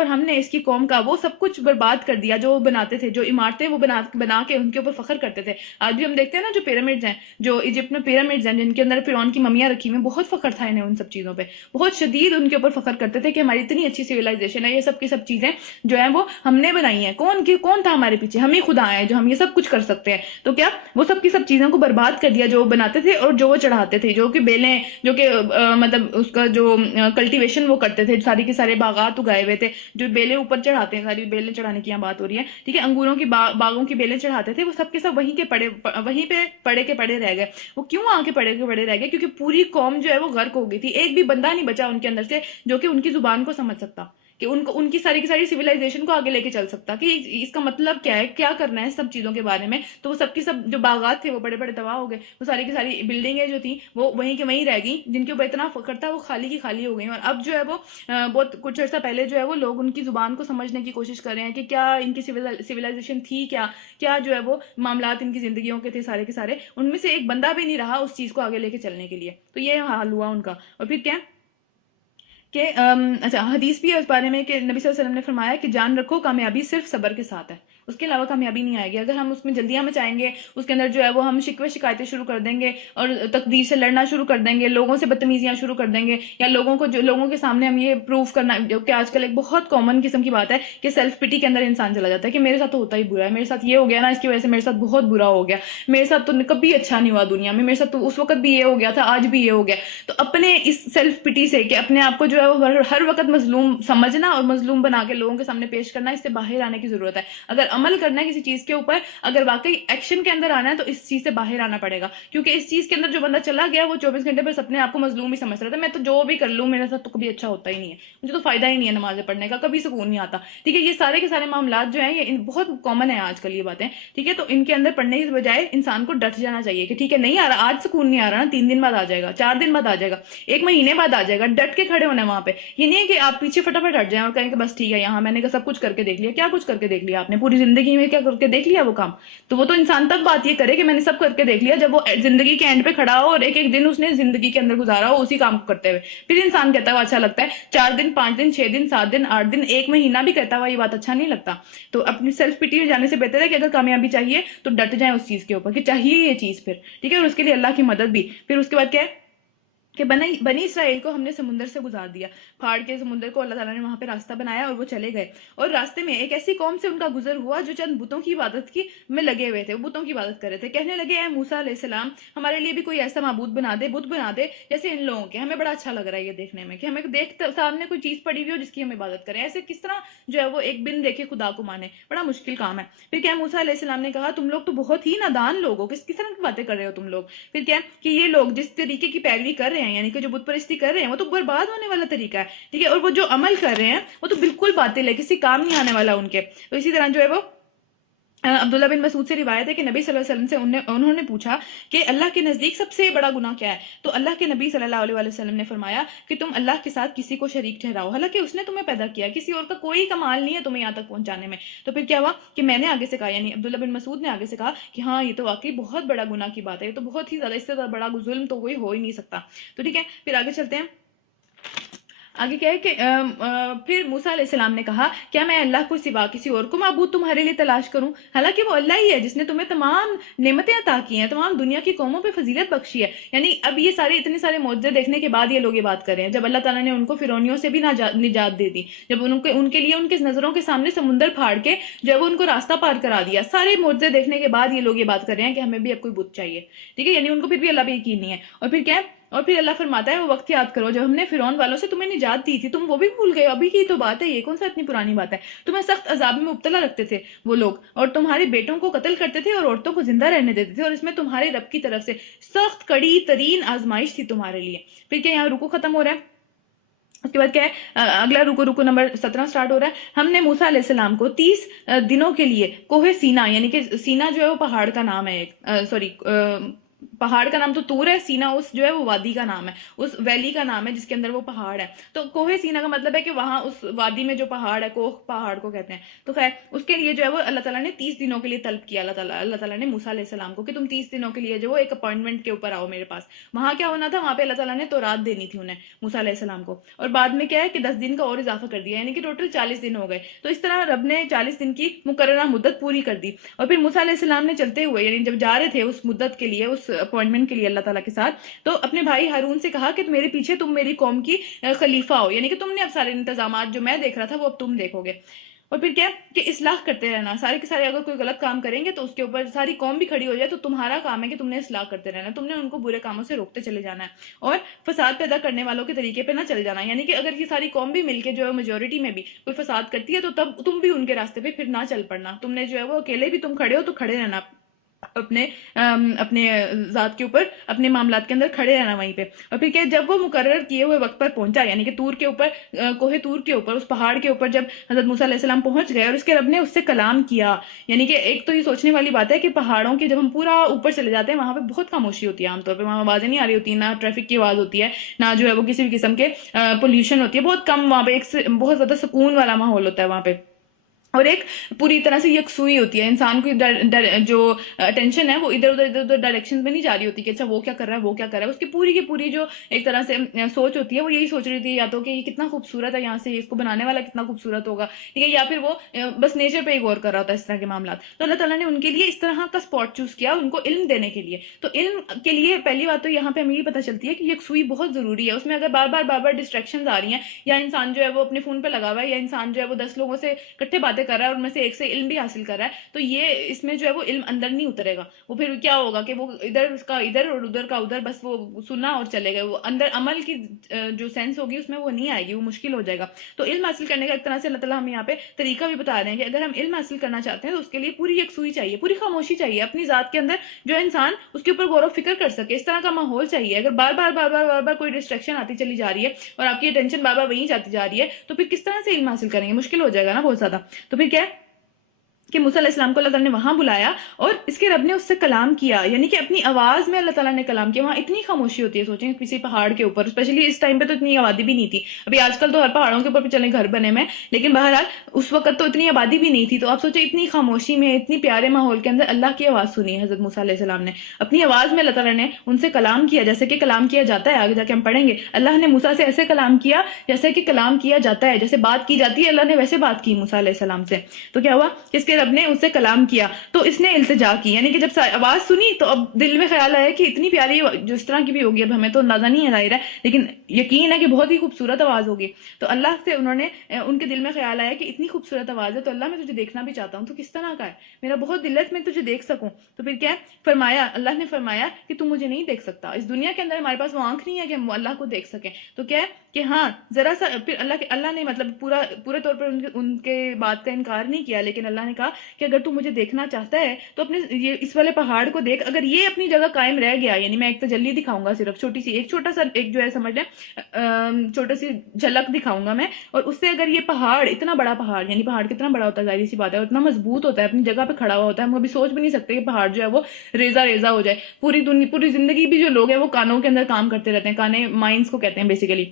ہم نے اس کی قوم کا وہ سب کچھ برباد کر دیا جو وہ بناتے تھے، جو عمارتیں وہ بنا کے ان کے اوپر فخر کرتے تھے. آج بھی ہم دیکھتے ہیں نا جو پیرامڈز ہیں، جو ایجپٹ میں پیرامڈز ہیں جن کے اندر فرعون کی ممیاں رکھی ہوئی ہیں، بہت فخر تھا انہیں ان سب چیزوں پہ، بہت شدید ان کے اوپر فخر کرتے تھے کہ ہماری اتنی اچھی سویلائزیشن ہے، یہ سب کی سب چیزیں جو ہیں وہ ہم نے بنائی ہیں. کون تھا ہمارے پیچھے؟ ہم ہی خدا ہیں جو ہم یہ سب کچھ کر سکتے ہیں. تو کیا وہ سب کی سب چیزوں کو برباد کر دیا جو وہ بناتے تھے اور جو وہ چڑھاتے تھے، جو کہ بیلیں، جو کہ مطلب اس کا جو کلٹیویشن وہ کرتے تھے، ساری کے سارے باغات اگائے ہوئے تھے، جو بیلیں اوپر چڑھاتے ہیں، ساری بیلیں چڑھانے کی یہاں بات ہو رہی ہے. ٹھیک ہے، انگوروں کی باغوں کی بیلیں چڑھاتے تھے، وہ سب کے سب وہیں پہ پڑے کے پڑے رہ گئے. وہ کیوں آ کے پڑے کے پڑے رہ گئے؟ کیونکہ پوری قوم جو ہے وہ غرق ہو گئی تھی. ایک بھی بندہ نہیں بچا ان کے اندر سے جو کہ ان کی زبان کو سمجھ سکتا، کہ ان کی ساری کی ساری سویلائزیشن کو آگے لے کے چل سکتا کہ اس کا مطلب کیا ہے، کیا کرنا ہے سب چیزوں کے بارے میں. تو وہ سب کی سب جو باغات تھے وہ بڑے بڑے تباہ ہو گئے، وہ ساری کی ساری بلڈنگیں جو تھیں وہ وہیں کے وہیں رہ گئیں، جن کے اوپر اتنا فخر تھا وہ خالی کی خالی ہو گئی. اور اب جو ہے وہ بہت کچھ عرصہ پہلے جو ہے وہ لوگ ان کی زبان کو سمجھنے کی کوشش کر رہے ہیں کہ کیا ان کی سویلائزیشن تھی، کیا جو ہے وہ معاملات ان کی زندگیوں کے تھے سارے کے سارے. ان میں سے ایک بندہ بھی نہیں رہا اس چیز کو آگے لے کے چلنے کے لیے. تو یہ حال ہوا ان کا. اور پھر کیا کہ اچھا، حدیث بھی ہے اس بارے میں کہ نبی صلی اللہ علیہ وسلم نے فرمایا کہ جان رکھو کامیابی صرف صبر کے ساتھ ہے، اس کے علاوہ کامیابی نہیں آئے گی. اگر ہم اس میں جلدیاں مچائیں گے، اس کے اندر جو ہے وہ ہم شکوے شکایتیں شروع کر دیں گے اور تقدیر سے لڑنا شروع کر دیں گے، لوگوں سے بدتمیزیاں شروع کر دیں گے، یا لوگوں کے سامنے ہم یہ پروف کرنا، جو کہ آج کل ایک بہت کامن قسم کی بات ہے کہ سیلف پٹی کے اندر انسان چلا جاتا ہے کہ میرے ساتھ تو ہوتا ہی برا ہے، میرے ساتھ یہ ہو گیا نا، اس کی وجہ سے میرے ساتھ بہت برا ہو گیا، میرے ساتھ تو کبھی اچھا نہیں ہوا دنیا میں، میرے ساتھ تو اس وقت بھی یہ ہو گیا تھا، آج بھی یہ ہو گیا. تو اپنے اس سیلف پٹی سے کہ اپنے آپ کو جو ہے وہ ہر وقت مظلوم سمجھنا اور مظلوم بنا کے لوگوں کے سامنے پیش کرنا، اس سے باہر آنے کی ضرورت ہے. اگر عمل کرنا ہے کسی چیز کے اوپر، اگر واقعی ایکشن کے اندر آنا ہے تو اس چیز سے باہر آنا پڑے گا. کیونکہ اس چیز کے اندر جو بندہ چلا گیا وہ 24 گھنٹے بس اپنے آپ کو مظلوم ہی سمجھ رہا تھا، میں تو جو بھی کر لوں میرے ساتھ تو کبھی اچھا ہوتا ہی نہیں ہے، مجھے تو فائدہ ہی نہیں ہے نمازیں پڑھنے کا، کبھی سکون نہیں آتا. ٹھیک ہے، یہ سارے کے سارے معاملات جو ہیں یہ بہت کامن ہیں آج کل یہ باتیں. ٹھیک ہے، تو ان کے اندر پڑھنے کی بجائے انسان کو ڈٹ جانا چاہیے کہ ٹھیک ہے نہیں آ رہا آج سکون نہیں آ رہا نا، 3 دن بعد آ جائے گا، 4 دن بعد آ جائے گا، 1 مہینے بعد آ جائے گا. ڈٹ کے کھڑے ہونا ہے وہاں پہ. یہ نہیں ہے کہ آپ پیچھے فٹافٹ ہٹ جائیں اور کہیں کہ بس ٹھیک ہے یہاں میں نے سب کچھ کر کے دیکھ لیا. کیا کچھ کر کے دیکھ لیا آپ نے پوری زندگی میں؟ کیا کر کے دیکھ لیا وہ کام؟ تو وہ تو انسان تب بات یہ کرے کہ میں نے سب کر کے دیکھ لیا جب وہ زندگی کے اینڈ پہ کھڑا ہو اور ایک ایک دن اس نے زندگی کے اندر گزارا ہو اسی کام کو کرتے ہوئے. پھر انسان کہتا ہے وہ اچھا لگتا ہے. 4 دن 5 دن 6 دن 7 دن 8 دن 1 مہینہ بھی کہتا ہوا یہ بات اچھا نہیں لگتا. تو اپنی سیلف پٹی میں جانے سے بہتر ہے کہ اگر کامیابی چاہیے تو ڈٹ جائیں اس چیز کے اوپر کہ چاہیے یہ چیز پھر. ٹھیک ہے، اور اس کے لیے اللہ کی مدد بھی. پھر اس کے بعد کیا ہے کہ بنی اسرائیل کو ہم نے سمندر سے گزار دیا، پھاڑ کے سمندر کو اللہ تعالیٰ نے وہاں پہ راستہ بنایا اور وہ چلے گئے، اور راستے میں ایک ایسی قوم سے ان کا گزر ہوا جو چند بتوں کی عبادت کی میں لگے ہوئے تھے، وہ بتوں کی عبادت کر رہے تھے، کہنے لگے اے موسیٰ علیہ السلام ہمارے لیے بھی کوئی ایسا معبود بنا دے، بت بنا دے جیسے ان لوگوں کے، ہمیں بڑا اچھا لگ رہا ہے یہ دیکھنے میں کہ ہمیں دیکھ سامنے کوئی چیز پڑی ہوئی ہو جس کی ہم عبادت کریں، ایسے کس طرح جو ہے وہ ایک بن دیکھے خدا کو مانے، بڑا مشکل کام ہے۔ پھر کیا موسیٰ علیہ السلام نے کہا تم لوگ تو بہت ہی نادان لوگ ہو، کس طرح کی باتیں کر رہے ہو تم لوگ؟ پھر کیا کہ یہ لوگ جس طریقے کی پیروی کر رہے ہیں، یعنی کہ جو بت پرستی کر رہے ہیں، وہ تو برباد ہونے والا طریقہ ہے، ٹھیک ہے، اور وہ جو عمل کر رہے ہیں وہ تو بالکل باطل ہے، کسی کام نہیں آنے والا ان کے۔ تو اسی طرح جو ہے وہ عبداللہ بن مسعود سے روایت ہے کہ نبی صلی اللہ علیہ وسلم سے انہوں نے پوچھا کہ اللہ کے نزدیک سب سے بڑا گناہ کیا ہے؟ تو اللہ کے نبی صلی اللہ علیہ وسلم نے فرمایا کہ تم اللہ کے ساتھ کسی کو شریک ٹھہراؤ، حالانکہ اس نے تمہیں پیدا کیا، کسی اور کا کوئی کمال نہیں ہے تمہیں یہاں تک پہنچانے میں۔ تو پھر کیا ہوا کہ میں نے آگے سے کہا، یعنی عبداللہ بن مسعود نے آگے سے کہا کہ ہاں یہ تو واقعی بہت بڑا گناہ کی بات ہے، یہ تو بہت ہی زیادہ، اس سے زیادہ بڑا ظلم تو کوئی ہو ہی نہیں سکتا۔ تو ٹھیک ہے، پھر آگے چلتے ہیں۔ آگے کیا ہے کہ پھر موسیٰ علیہ السلام نے کہا کیا میں اللہ کو سوا کسی اور کو معبود تمہارے لیے تلاش کروں، حالانکہ وہ اللہ ہی ہے جس نے تمہیں تمام نعمتیں عطا کی ہیں، تمام دنیا کی قوموں پہ فضیلت بخشی ہے۔ یعنی اب یہ اتنے سارے معجزے دیکھنے کے بعد یہ لوگ یہ بات کر رہے ہیں، جب اللہ تعالیٰ نے ان کو فرعونیوں سے بھی نجات دے دی، جب ان کے لیے ان کے نظروں کے سامنے سمندر پھاڑ کے جب ان کو راستہ پار کرا دیا، سارے معجزے دیکھنے کے بعد یہ لوگ یہ بات کر رہے ہیں کہ ہمیں بھی اب کوئی بت چاہیے، ٹھیک ہے، یعنی ان کو پھر بھی اللہ پہ یقین نہیں ہے۔ اور پھر کیا ہے، اور پھر اللہ فرماتا ہے وہ وقت یاد کرو جب ہم نے فرعون والوں سے تمہیں نجات دی تھی، تم وہ بھی بھول گئے، ابھی کی تو بات ہے، یہ کون سا اتنی پرانی بات ہے، تمہیں سخت عذاب میں مبتلا رکھتے تھے وہ لوگ، اور تمہارے بیٹوں کو قتل کرتے تھے اور عورتوں کو زندہ رہنے دیتے تھے، اور اس میں تمہارے رب کی طرف سے سخت کڑی ترین آزمائش تھی تمہارے لیے۔ پھر کیا یہاں رکو ختم ہو رہا ہے، اس کے بعد کیا ہے، اگلا رکو نمبر 17 سٹارٹ ہو رہا ہے۔ ہم نے موسیٰ علیہ السلام کو 30 دنوں کے لیے کوہ سینا، یعنی کہ سینا جو ہے وہ پہاڑ کا نام ہے، پہاڑ کا نام تو طور ہے، سینا اس جو ہے وہ وادی کا نام ہے، اس ویلی کا نام ہے جس کے اندر وہ پہاڑ ہے۔ تو کوہ سینا کا مطلب ہے کہ وہاں اس وادی میں جو پہاڑ ہے، کوہ پہاڑ کو کہتے ہیں، تو خیر اس کے لیے جو ہے وہ اللہ تعالیٰ نے 30 دنوں کے لیے طلب کیا، اللہ تعالیٰ نے موسیٰ علیہ السلام کو کہ تم 30 دنوں کے لیے جو وہ ایک اپائنٹمنٹ کے اوپر آؤ میرے پاس۔ وہاں کیا ہونا تھا، وہاں پہ اللہ تعالیٰ نے تورات دینی تھی انہیں، موسیٰ علیہ السلام کو، اور بعد میں کیا ہے کہ 10 دن کا اور اضافہ کر دیا، یعنی کہ ٹوٹل 40 دن ہو گئے۔ تو اس طرح رب نے 40 دن کی مقررہ مدت پوری کر دی، اور پھر موسیٰ علیہ السلام نے چلتے ہوئے، یعنی جب جا رہے تھے اس مدت کے لیے، اس اپوائنٹمنٹ کے لیے اللہ تعالیٰ کے ساتھ، تو اپنے بھائی ہارون سے کہا کہ میرے پیچھے تم میری قوم کی خلیفہ ہو، یعنی کہ تم نے اب سارے انتظامات جو میں دیکھ رہا تھا وہ اب تم دیکھو گے۔ اور پھر کیا کہ اصلاح کرتے رہنا، سارے کے سارے اگر کوئی غلط کام کریں گے تو اس کے اوپر ساری قوم بھی کھڑی ہو جائے، تو تمہارا کام ہے کہ تم نے اصلاح کرتے رہنا، تم نے ان کو برے کاموں سے روکتے چلے جانا ہے، اور فساد پیدا کرنے والوں کے طریقے پہ نہ چل جانا، یعنی کہ اگر یہ ساری قوم بھی مل کے جو ہے میجورٹی میں بھی کوئی فساد کرتی ہے تو تب تم بھی ان کے راستے پہ پھر نہ چل پڑنا، تم نے جو ہے وہ اکیلے بھی تم کھڑے ہو تو کھڑے رہنا، اپنے ذات کے اوپر، اپنے معاملات کے اندر کھڑے رہنا وہیں پہ۔ اور پھر کہ جب وہ مقرر کیے ہوئے وقت پر پہنچا، یعنی کہ طور کے اوپر، کوہ طور کے اوپر، اس پہاڑ کے اوپر جب حضرت موسیٰ علیہ السلام پہنچ گئے اور اس کے رب نے اس سے کلام کیا، یعنی کہ ایک تو یہ سوچنے والی بات ہے کہ پہاڑوں کے جب ہم پورا اوپر چلے جاتے ہیں وہاں پہ بہت خاموشی ہوتی ہے، عام طور پہ وہاں آوازیں نہیں آ رہی ہوتی، نہ ٹریفک کی آواز ہوتی ہے، نہ جو ہے وہ کسی بھی قسم کے پولوشن ہوتی ہے، بہت کم، وہاں پہ ایک بہت زیادہ سکون والا ماحول ہوتا ہے وہاں پہ، اور ایک پوری طرح سے یکسوئی ہوتی ہے، انسان کی جو اٹینشن ہے وہ ادھر ادھر ڈائریکشن میں نہیں جا رہی ہوتی کہ اچھا وہ کیا کر رہا ہے وہ کیا کر رہا ہے، اس کی پوری جو ایک طرح سے سوچ ہوتی ہے وہ یہی سوچ رہی تھی یا تو کہ یہ کتنا خوبصورت ہے، یہاں سے اس کو بنانے والا کتنا خوبصورت ہوگا، ٹھیک ہے، یا پھر وہ بس نیچر پہ ہی غور کر رہا ہوتا ہے، اس طرح کے معاملات۔ تو اللہ تعالیٰ نے ان کے لیے اس طرح کا اسپاٹ چوز کیا ان کو علم دینے کے لیے۔ تو علم کے لیے پہلی بات تو یہاں پہ ہمیں یہ پتہ چلتی ہے کہ یکسوئی بہت ضروری ہے، اس میں اگر بار بار ڈسٹریکشنز آ رہی ہیں، یا انسان جو ہے وہ اپنے فون پہ لگا ہوا ہے، یا انسان جو ہے وہ 10 لوگوں سے اکٹھے باتیں کر رہا ہے اور ان میں سے ایک سے علم بھی حاصل کر رہا ہے، تو یہ اس میں جو ہے وہ علم اندر نہیں اترے گا، وہ پھر کیا ہوگا کہ وہ ادھر اس کا ادھر اور ادھر کا ادھر، بس وہ سنا اور چلے گئے، وہ اندر عمل کی جو سینس ہوگی اس میں وہ نہیں آئے گی، وہ مشکل ہو جائے گا۔ تو علم حاصل کرنے کا ایک طرح سے اللہ تعالیٰ ہمیں یہاں پہ طریقہ بھی بتا رہے ہیں کہ اگر ہم علم حاصل کرنا چاہتے ہیں تو اس کے لیے پوری یکسوئی چاہیے، پوری خاموشی چاہیے، اپنی ذات کے اندر جو انسان اس کے اوپر غور و فکر کر سکے، اس طرح کا ماحول چاہیے۔ اگر بار بار کوئی ڈسٹریکشن آتی چلی جا رہی ہے اور آپ کی اٹینشن بار بار وہیں جاتی جا رہی ہے تو پھر کس طرح سے علم حاصل کریں گے، مشکل ہو جائے گا نا بہت زیادہ۔ تو پھر کیا ہے کہ موسیٰ علیہ السلام کو اللہ تعالیٰ نے وہاں بلایا اور اس کے رب نے اس سے کلام کیا، یعنی کہ اپنی آواز میں اللہ تعالیٰ نے کلام کیا۔ وہاں اتنی خاموشی ہوتی ہے، سوچیں کسی پہاڑ کے اوپر، اسپیشلی اس ٹائم پہ تو اتنی آبادی بھی نہیں تھی، ابھی آج کل تو ہر پہاڑوں کے اوپر پہ چلیں گھر بنے میں، لیکن بہرحال اس وقت تو اتنی آبادی بھی نہیں تھی، تو آپ سوچیں اتنی خاموشی میں، اتنی پیارے ماحول کے اندر اللہ کی آواز سنی حضرت موسیٰ علیہ السلام نے، اپنی آواز میں اللہ تعالیٰ نے ان سے کلام کیا، جیسے کہ کلام کیا جاتا ہے، آگے جا کے ہم پڑھیں گے اللہ نے موسیٰ سے ایسے کلام کیا جیسے کہ کلام کیا جاتا ہے، جیسے بات کی جاتی ہے اللہ نے ویسے بات کی موسیٰ علیہ السلام سے۔ تو کیا ہوا کہ اس کے کے رب نے اس سے کلام کیا تو اس نے التجا کی، یعنی کہ جب آواز سنی تو اب دل میں خیال آیا کہ اتنی پیاری جس طرح کی بھی ہوگی، اب ہمیں تو اندازہ نہیں ہے ظاہر ہے، لیکن یقین ہے کہ بہت ہی خوبصورت آواز ہوگی. تو اللہ سے انہوں نے ان کے دل میں خیال آیا کہ اتنی خوبصورت آواز ہے تو اللہ میں تجھے دیکھنا بھی چاہتا ہوں، تو کس طرح کا ہے، میرا بہت دل ہے میں تجھے دیکھ سکوں. تو پھر کیا فرمایا، اللہ نے فرمایا کہ تم مجھے نہیں دیکھ سکتا، اس دنیا کے اندر ہمارے پاس وہ آنکھ نہیں ہے کہ ہم اللہ کو دیکھ سکیں. تو کیا ہے کہ ہاں ذرا سا پھر اللہ نے مطلب پورے طور پر ان کے بات کا انکار نہیں کیا، لیکن اللہ نے کہا کہ اگر تو مجھے دیکھنا چاہتا ہے تو اپنے یہ اس والے پہاڑ کو دیکھ، اگر یہ اپنی جگہ قائم رہ گیا، یعنی میں ایک تجلی دکھاؤں گا صرف چھوٹی سی، ایک چھوٹا سا ایک جو ہے سمجھ لیں چھوٹی سی جھلک دکھاؤں گا میں، اور اس سے اگر یہ پہاڑ اتنا بڑا پہاڑ، یعنی پہاڑ کتنا بڑا ہوتا ہے ظاہر سی بات ہے، اور اتنا مضبوط ہوتا ہے، اپنی جگہ پہ کھڑا ہوا ہوتا ہے، ہم ابھی سوچ بھی نہیں سکتے کہ پہاڑ جو ہے وہ ریزہ ریزہ ہو جائے. پوری زندگی بھی جو لوگ ہیں وہ کانوں کے اندر کام کرتے رہتے ہیں، کانے مائنڈز کو کہتے ہیں بیسیکلی،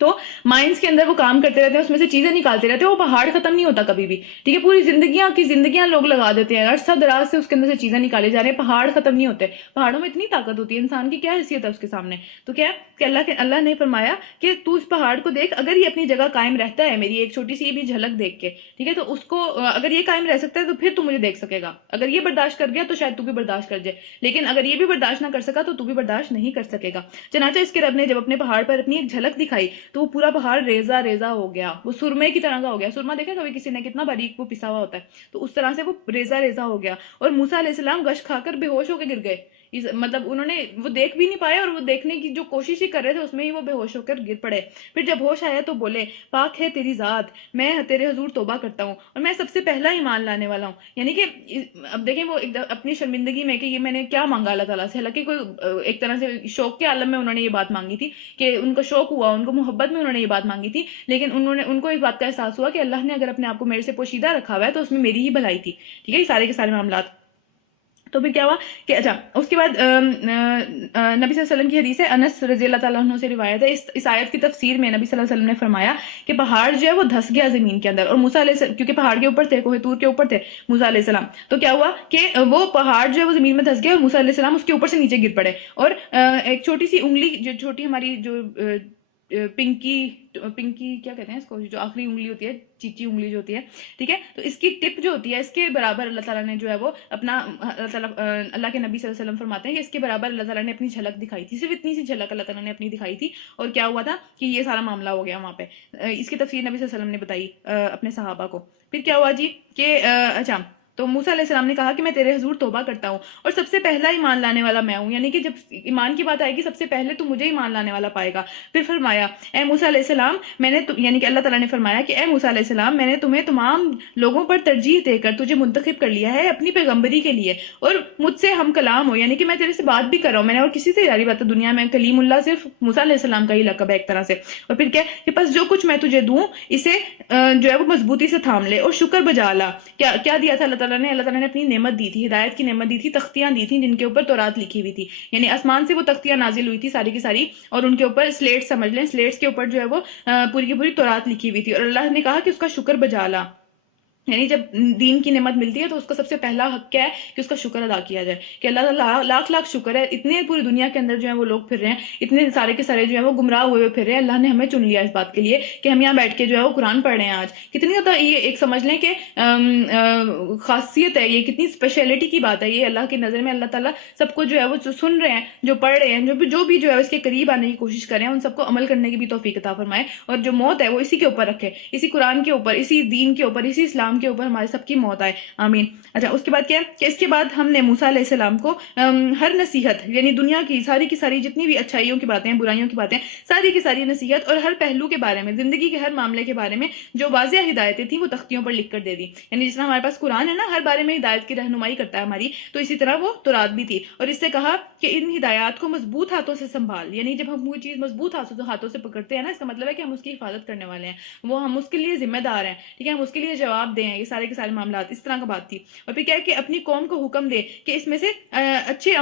تو مائنڈز کے اندر وہ کام کرتے رہتے ہیں، اس میں سے چیزیں نکالتے رہتے ہیں، وہ پہاڑ ختم نہیں ہوتا کبھی بھی. ٹھیک ہے، پوری زندگیاں لوگ لگا دیتے ہیں، عرصہ دراز سے اس کے اندر سے چیزیں نکالے جا رہے ہیں، پہاڑ ختم نہیں ہوتے. پہاڑوں میں اتنی طاقت ہوتی ہے، انسان کی کیا حیثیت ہے اس کے سامنے. تو کیا کہ اللہ نے فرمایا کہ تو اس پہاڑ کو دیکھ، اگر یہ اپنی جگہ قائم رہتا ہے میری ایک چھوٹی سی بھی جھلک دیکھ کے، ٹھیک ہے، تو اس کو اگر یہ قائم رہ سکتا ہے تو پھر تو مجھے دیکھ سکے گا. اگر یہ برداشت کر گیا تو شاید تو بھی برداشت کر جائے، لیکن اگر یہ بھی برداشت نہ کر سکا تو بھی برداشت نہیں کر سکے گا. چنانچہ اس کے رب نے جب اپنے پہاڑ پر اپنی ایک جھلک دکھائی تو وہ پورا پہاڑ ریزہ ریزہ ہو گیا، وہ سرمے کی طرح کا ہو گیا. سرما دیکھا کبھی کسی نے کتنا باریک وہ پسا ہوا ہوتا ہے، تو اس طرح سے وہ ریزہ ریزہ ہو گیا. اور موسیٰ علیہ السلام غش کھا کر بے ہوش ہو کے گر گئے. مطلب انہوں نے وہ دیکھ بھی نہیں پائے، اور وہ دیکھنے کی جو کوشش ہی کر رہے تھے اس میں ہی وہ بے ہوش ہو کر گر پڑے. پھر جب ہوش آیا تو بولے پاک ہے تیری ذات، میں تیرے حضور توبہ کرتا ہوں اور میں سب سے پہلا ایمان لانے والا ہوں. یعنی کہ اب دیکھیں وہ اپنی شرمندگی میں کہ یہ میں نے کیا مانگا اللہ تعالیٰ سے، حالانکہ کوئی ایک طرح سے شوق کے عالم میں انہوں نے یہ بات مانگی تھی، کہ ان کو شوق ہوا، ان کو محبت میں انہوں نے یہ بات مانگی تھی، لیکن ان کو اس بات کا احساس ہوا کہ اللہ نے اگر اپنے آپ کو میرے سے پوشیدہ رکھا ہوا ہے تو اس میں میری ہی بھلائی تھی. ٹھیک ہے، یہ سارے کے سارے معاملات. تو پھر کیا ہوا کہ اچھا اس کے بعد نبی صلی اللہ علیہ وسلم کی حدیث ہے، انس رضی اللہ تعالیٰ عنہ سے روایت ہے، اس آیت کی تفسیر میں نبی صلی اللہ علیہ وسلم نے فرمایا کہ پہاڑ جو ہے وہ دھس گیا زمین کے اندر، اور موسیٰ علیہ السلام کیونکہ پہاڑ کے اوپر تھے، کوہ طور کے اوپر تھے موسیٰ علیہ السلام، تو کیا ہوا کہ وہ پہاڑ جو ہے وہ زمین میں دھس گیا اور موسیٰ علیہ السلام اس کے اوپر سے نیچے گر پڑے. اور ایک چھوٹی سی انگلی، جو چھوٹی ہماری جو پنکی کیا کہتے ہیں اس کو، جو آخری انگلی ہوتی ہے، چیچی انگلی جو ہوتی ہے، ٹھیک ہے، تو اس کی ٹپ جو ہوتی ہے اس کے برابر اللہ تعالیٰ نے جو ہے وہ اپنا اللہ کے نبی صلی اللہ علیہ وسلم فرماتے ہیں کہ اس کے برابر اللہ تعالیٰ نے اپنی جھلک دکھائی تھی، صرف اتنی سی جھلک اللہ تعالیٰ نے اپنی دکھائی تھی. اور کیا ہوا تھا کہ یہ سارا معاملہ ہو گیا وہاں پہ. اس کی تفسیر نبی صلی اللہ علیہ وسلم نے بتائی اپنے صحابہ کو. پھر کیا ہوا جی کہ اچھا تو موسیٰ علیہ السلام نے کہا کہ میں تیرے حضور توبہ کرتا ہوں اور سب سے پہلا ایمان لانے والا میں ہوں، یعنی کہ جب ایمان کی بات آئے گی سب سے پہلے تو مجھے ایمان لانے والا پائے گا. پھر فرمایا اے موسیٰ علیہ السلام میں نے یعنی کہ اللہ تعالیٰ نے فرمایا کہ اے موسیٰ علیہ السلام میں نے تمہیں تمام لوگوں پر ترجیح دے کر تجھے منتخب کر لیا ہے اپنی پیغمبری کے لیے، اور مجھ سے ہم کلام ہو، یعنی کہ میں تیرے سے بات بھی کر رہا ہوں، میں نے اور کسی سے یاری بات ہے دنیا میں، کلیم اللہ صرف موسیٰ علیہ السلام کا ہی لقب ہے ایک طرح سے. اور پھر کیا کہ بس جو کچھ میں تجھے دوں اسے جو ہے وہ مضبوطی سے تھام لے اور شکر بجا لا. کیا دیا تھا اللہ تعالیٰ نے؟ اللہ تعالیٰ نے اپنی نعمت دی تھی، ہدایت کی نعمت دی تھی، تختیاں دی تھیں جن کے اوپر تورات لکھی ہوئی تھی، یعنی آسمان سے وہ تختیاں نازل ہوئی تھی ساری کی ساری، اور ان کے اوپر سلیٹ سمجھ لیں، سلیٹس کے اوپر جو ہے وہ پوری کی پوری تورات لکھی ہوئی تھی. اور اللہ نے کہا کہ اس کا شکر بجا لا، یعنی جب دین کی نعمت ملتی ہے تو اس کا سب سے پہلا حق کیا ہے کہ اس کا شکر ادا کیا جائے، کہ اللہ تعالیٰ لاکھ لاکھ شکر ہے، اتنے پوری دنیا کے اندر جو ہے وہ لوگ پھر رہے ہیں، اتنے سارے کے سارے جو ہیں وہ گمراہ ہوئے پھر رہے ہیں، اللہ نے ہمیں چن لیا اس بات کے لیے کہ ہم یہاں بیٹھ کے جو ہے وہ قرآن پڑھ رہے ہیں. آج کتنی زیادہ یہ ایک سمجھ لیں کہ خاصیت ہے، یہ کتنی اسپیشلٹی کی بات ہے، یہ اللہ کی نظر میں اللہ تعالیٰ سب کو جو ہے وہ سن رہے ہیں، جو پڑھ رہے ہیں، جو بھی جو ہے اس کے قریب آنے کی کوشش کر رہے ہیں، ان سب کو عمل کرنے کی بھی توفیق عطا فرمائے، اور جو موت ہے وہ اسی کے اوپر رکھے، اسی قرآن کے اوپر، اسی دین کے اوپر، اسی اسلام کے اوپر ہمارے سب کی موت آئے، آمین. اچھا اس کے بعد کیا کہ اس کے بعد ہم نے موسیٰ علیہ السلام کو ہر نصیحت، یعنی دنیا کی ساری جتنی بھی اچھائیوں کی باتیں ہیں، برائیوں کی باتیں، ساری کی ساری نصیحت اور ہر پہلو کے بارے میں، زندگی کے ہر معاملے کے بارے میں جو واضح ہدایتیں تھیں وہ تختیوں پر لکھ کر دے دی. یعنی جس طرح ہمارے پاس قرآن ہے نا، ہر بارے میں ہدایت کی رہنمائی کرتا ہے ہماری، تو اسی طرح وہ تورات بھی تھی. اور اس سے کہا کہ ان ہدایات کو مضبوط ہاتھوں سے سنبھال، یعنی جب ہم کوئی چیز مضبوط ہاتھوں سے پکڑتے ہیں نا، اس کا مطلب ہے کہ ہم اس کی حفاظت کرنے والے ہیں، وہ ہم اس کے لیے ذمہ دار ہیں، ٹھیک ہے، ہم اس کے لیے جواب دیں. یہ سارے کے سارے معاملات اس طرح کا بات تھی. اور پھر کیا کہ اپنی قوم کو حکم دے کہ اس میں سے اچھے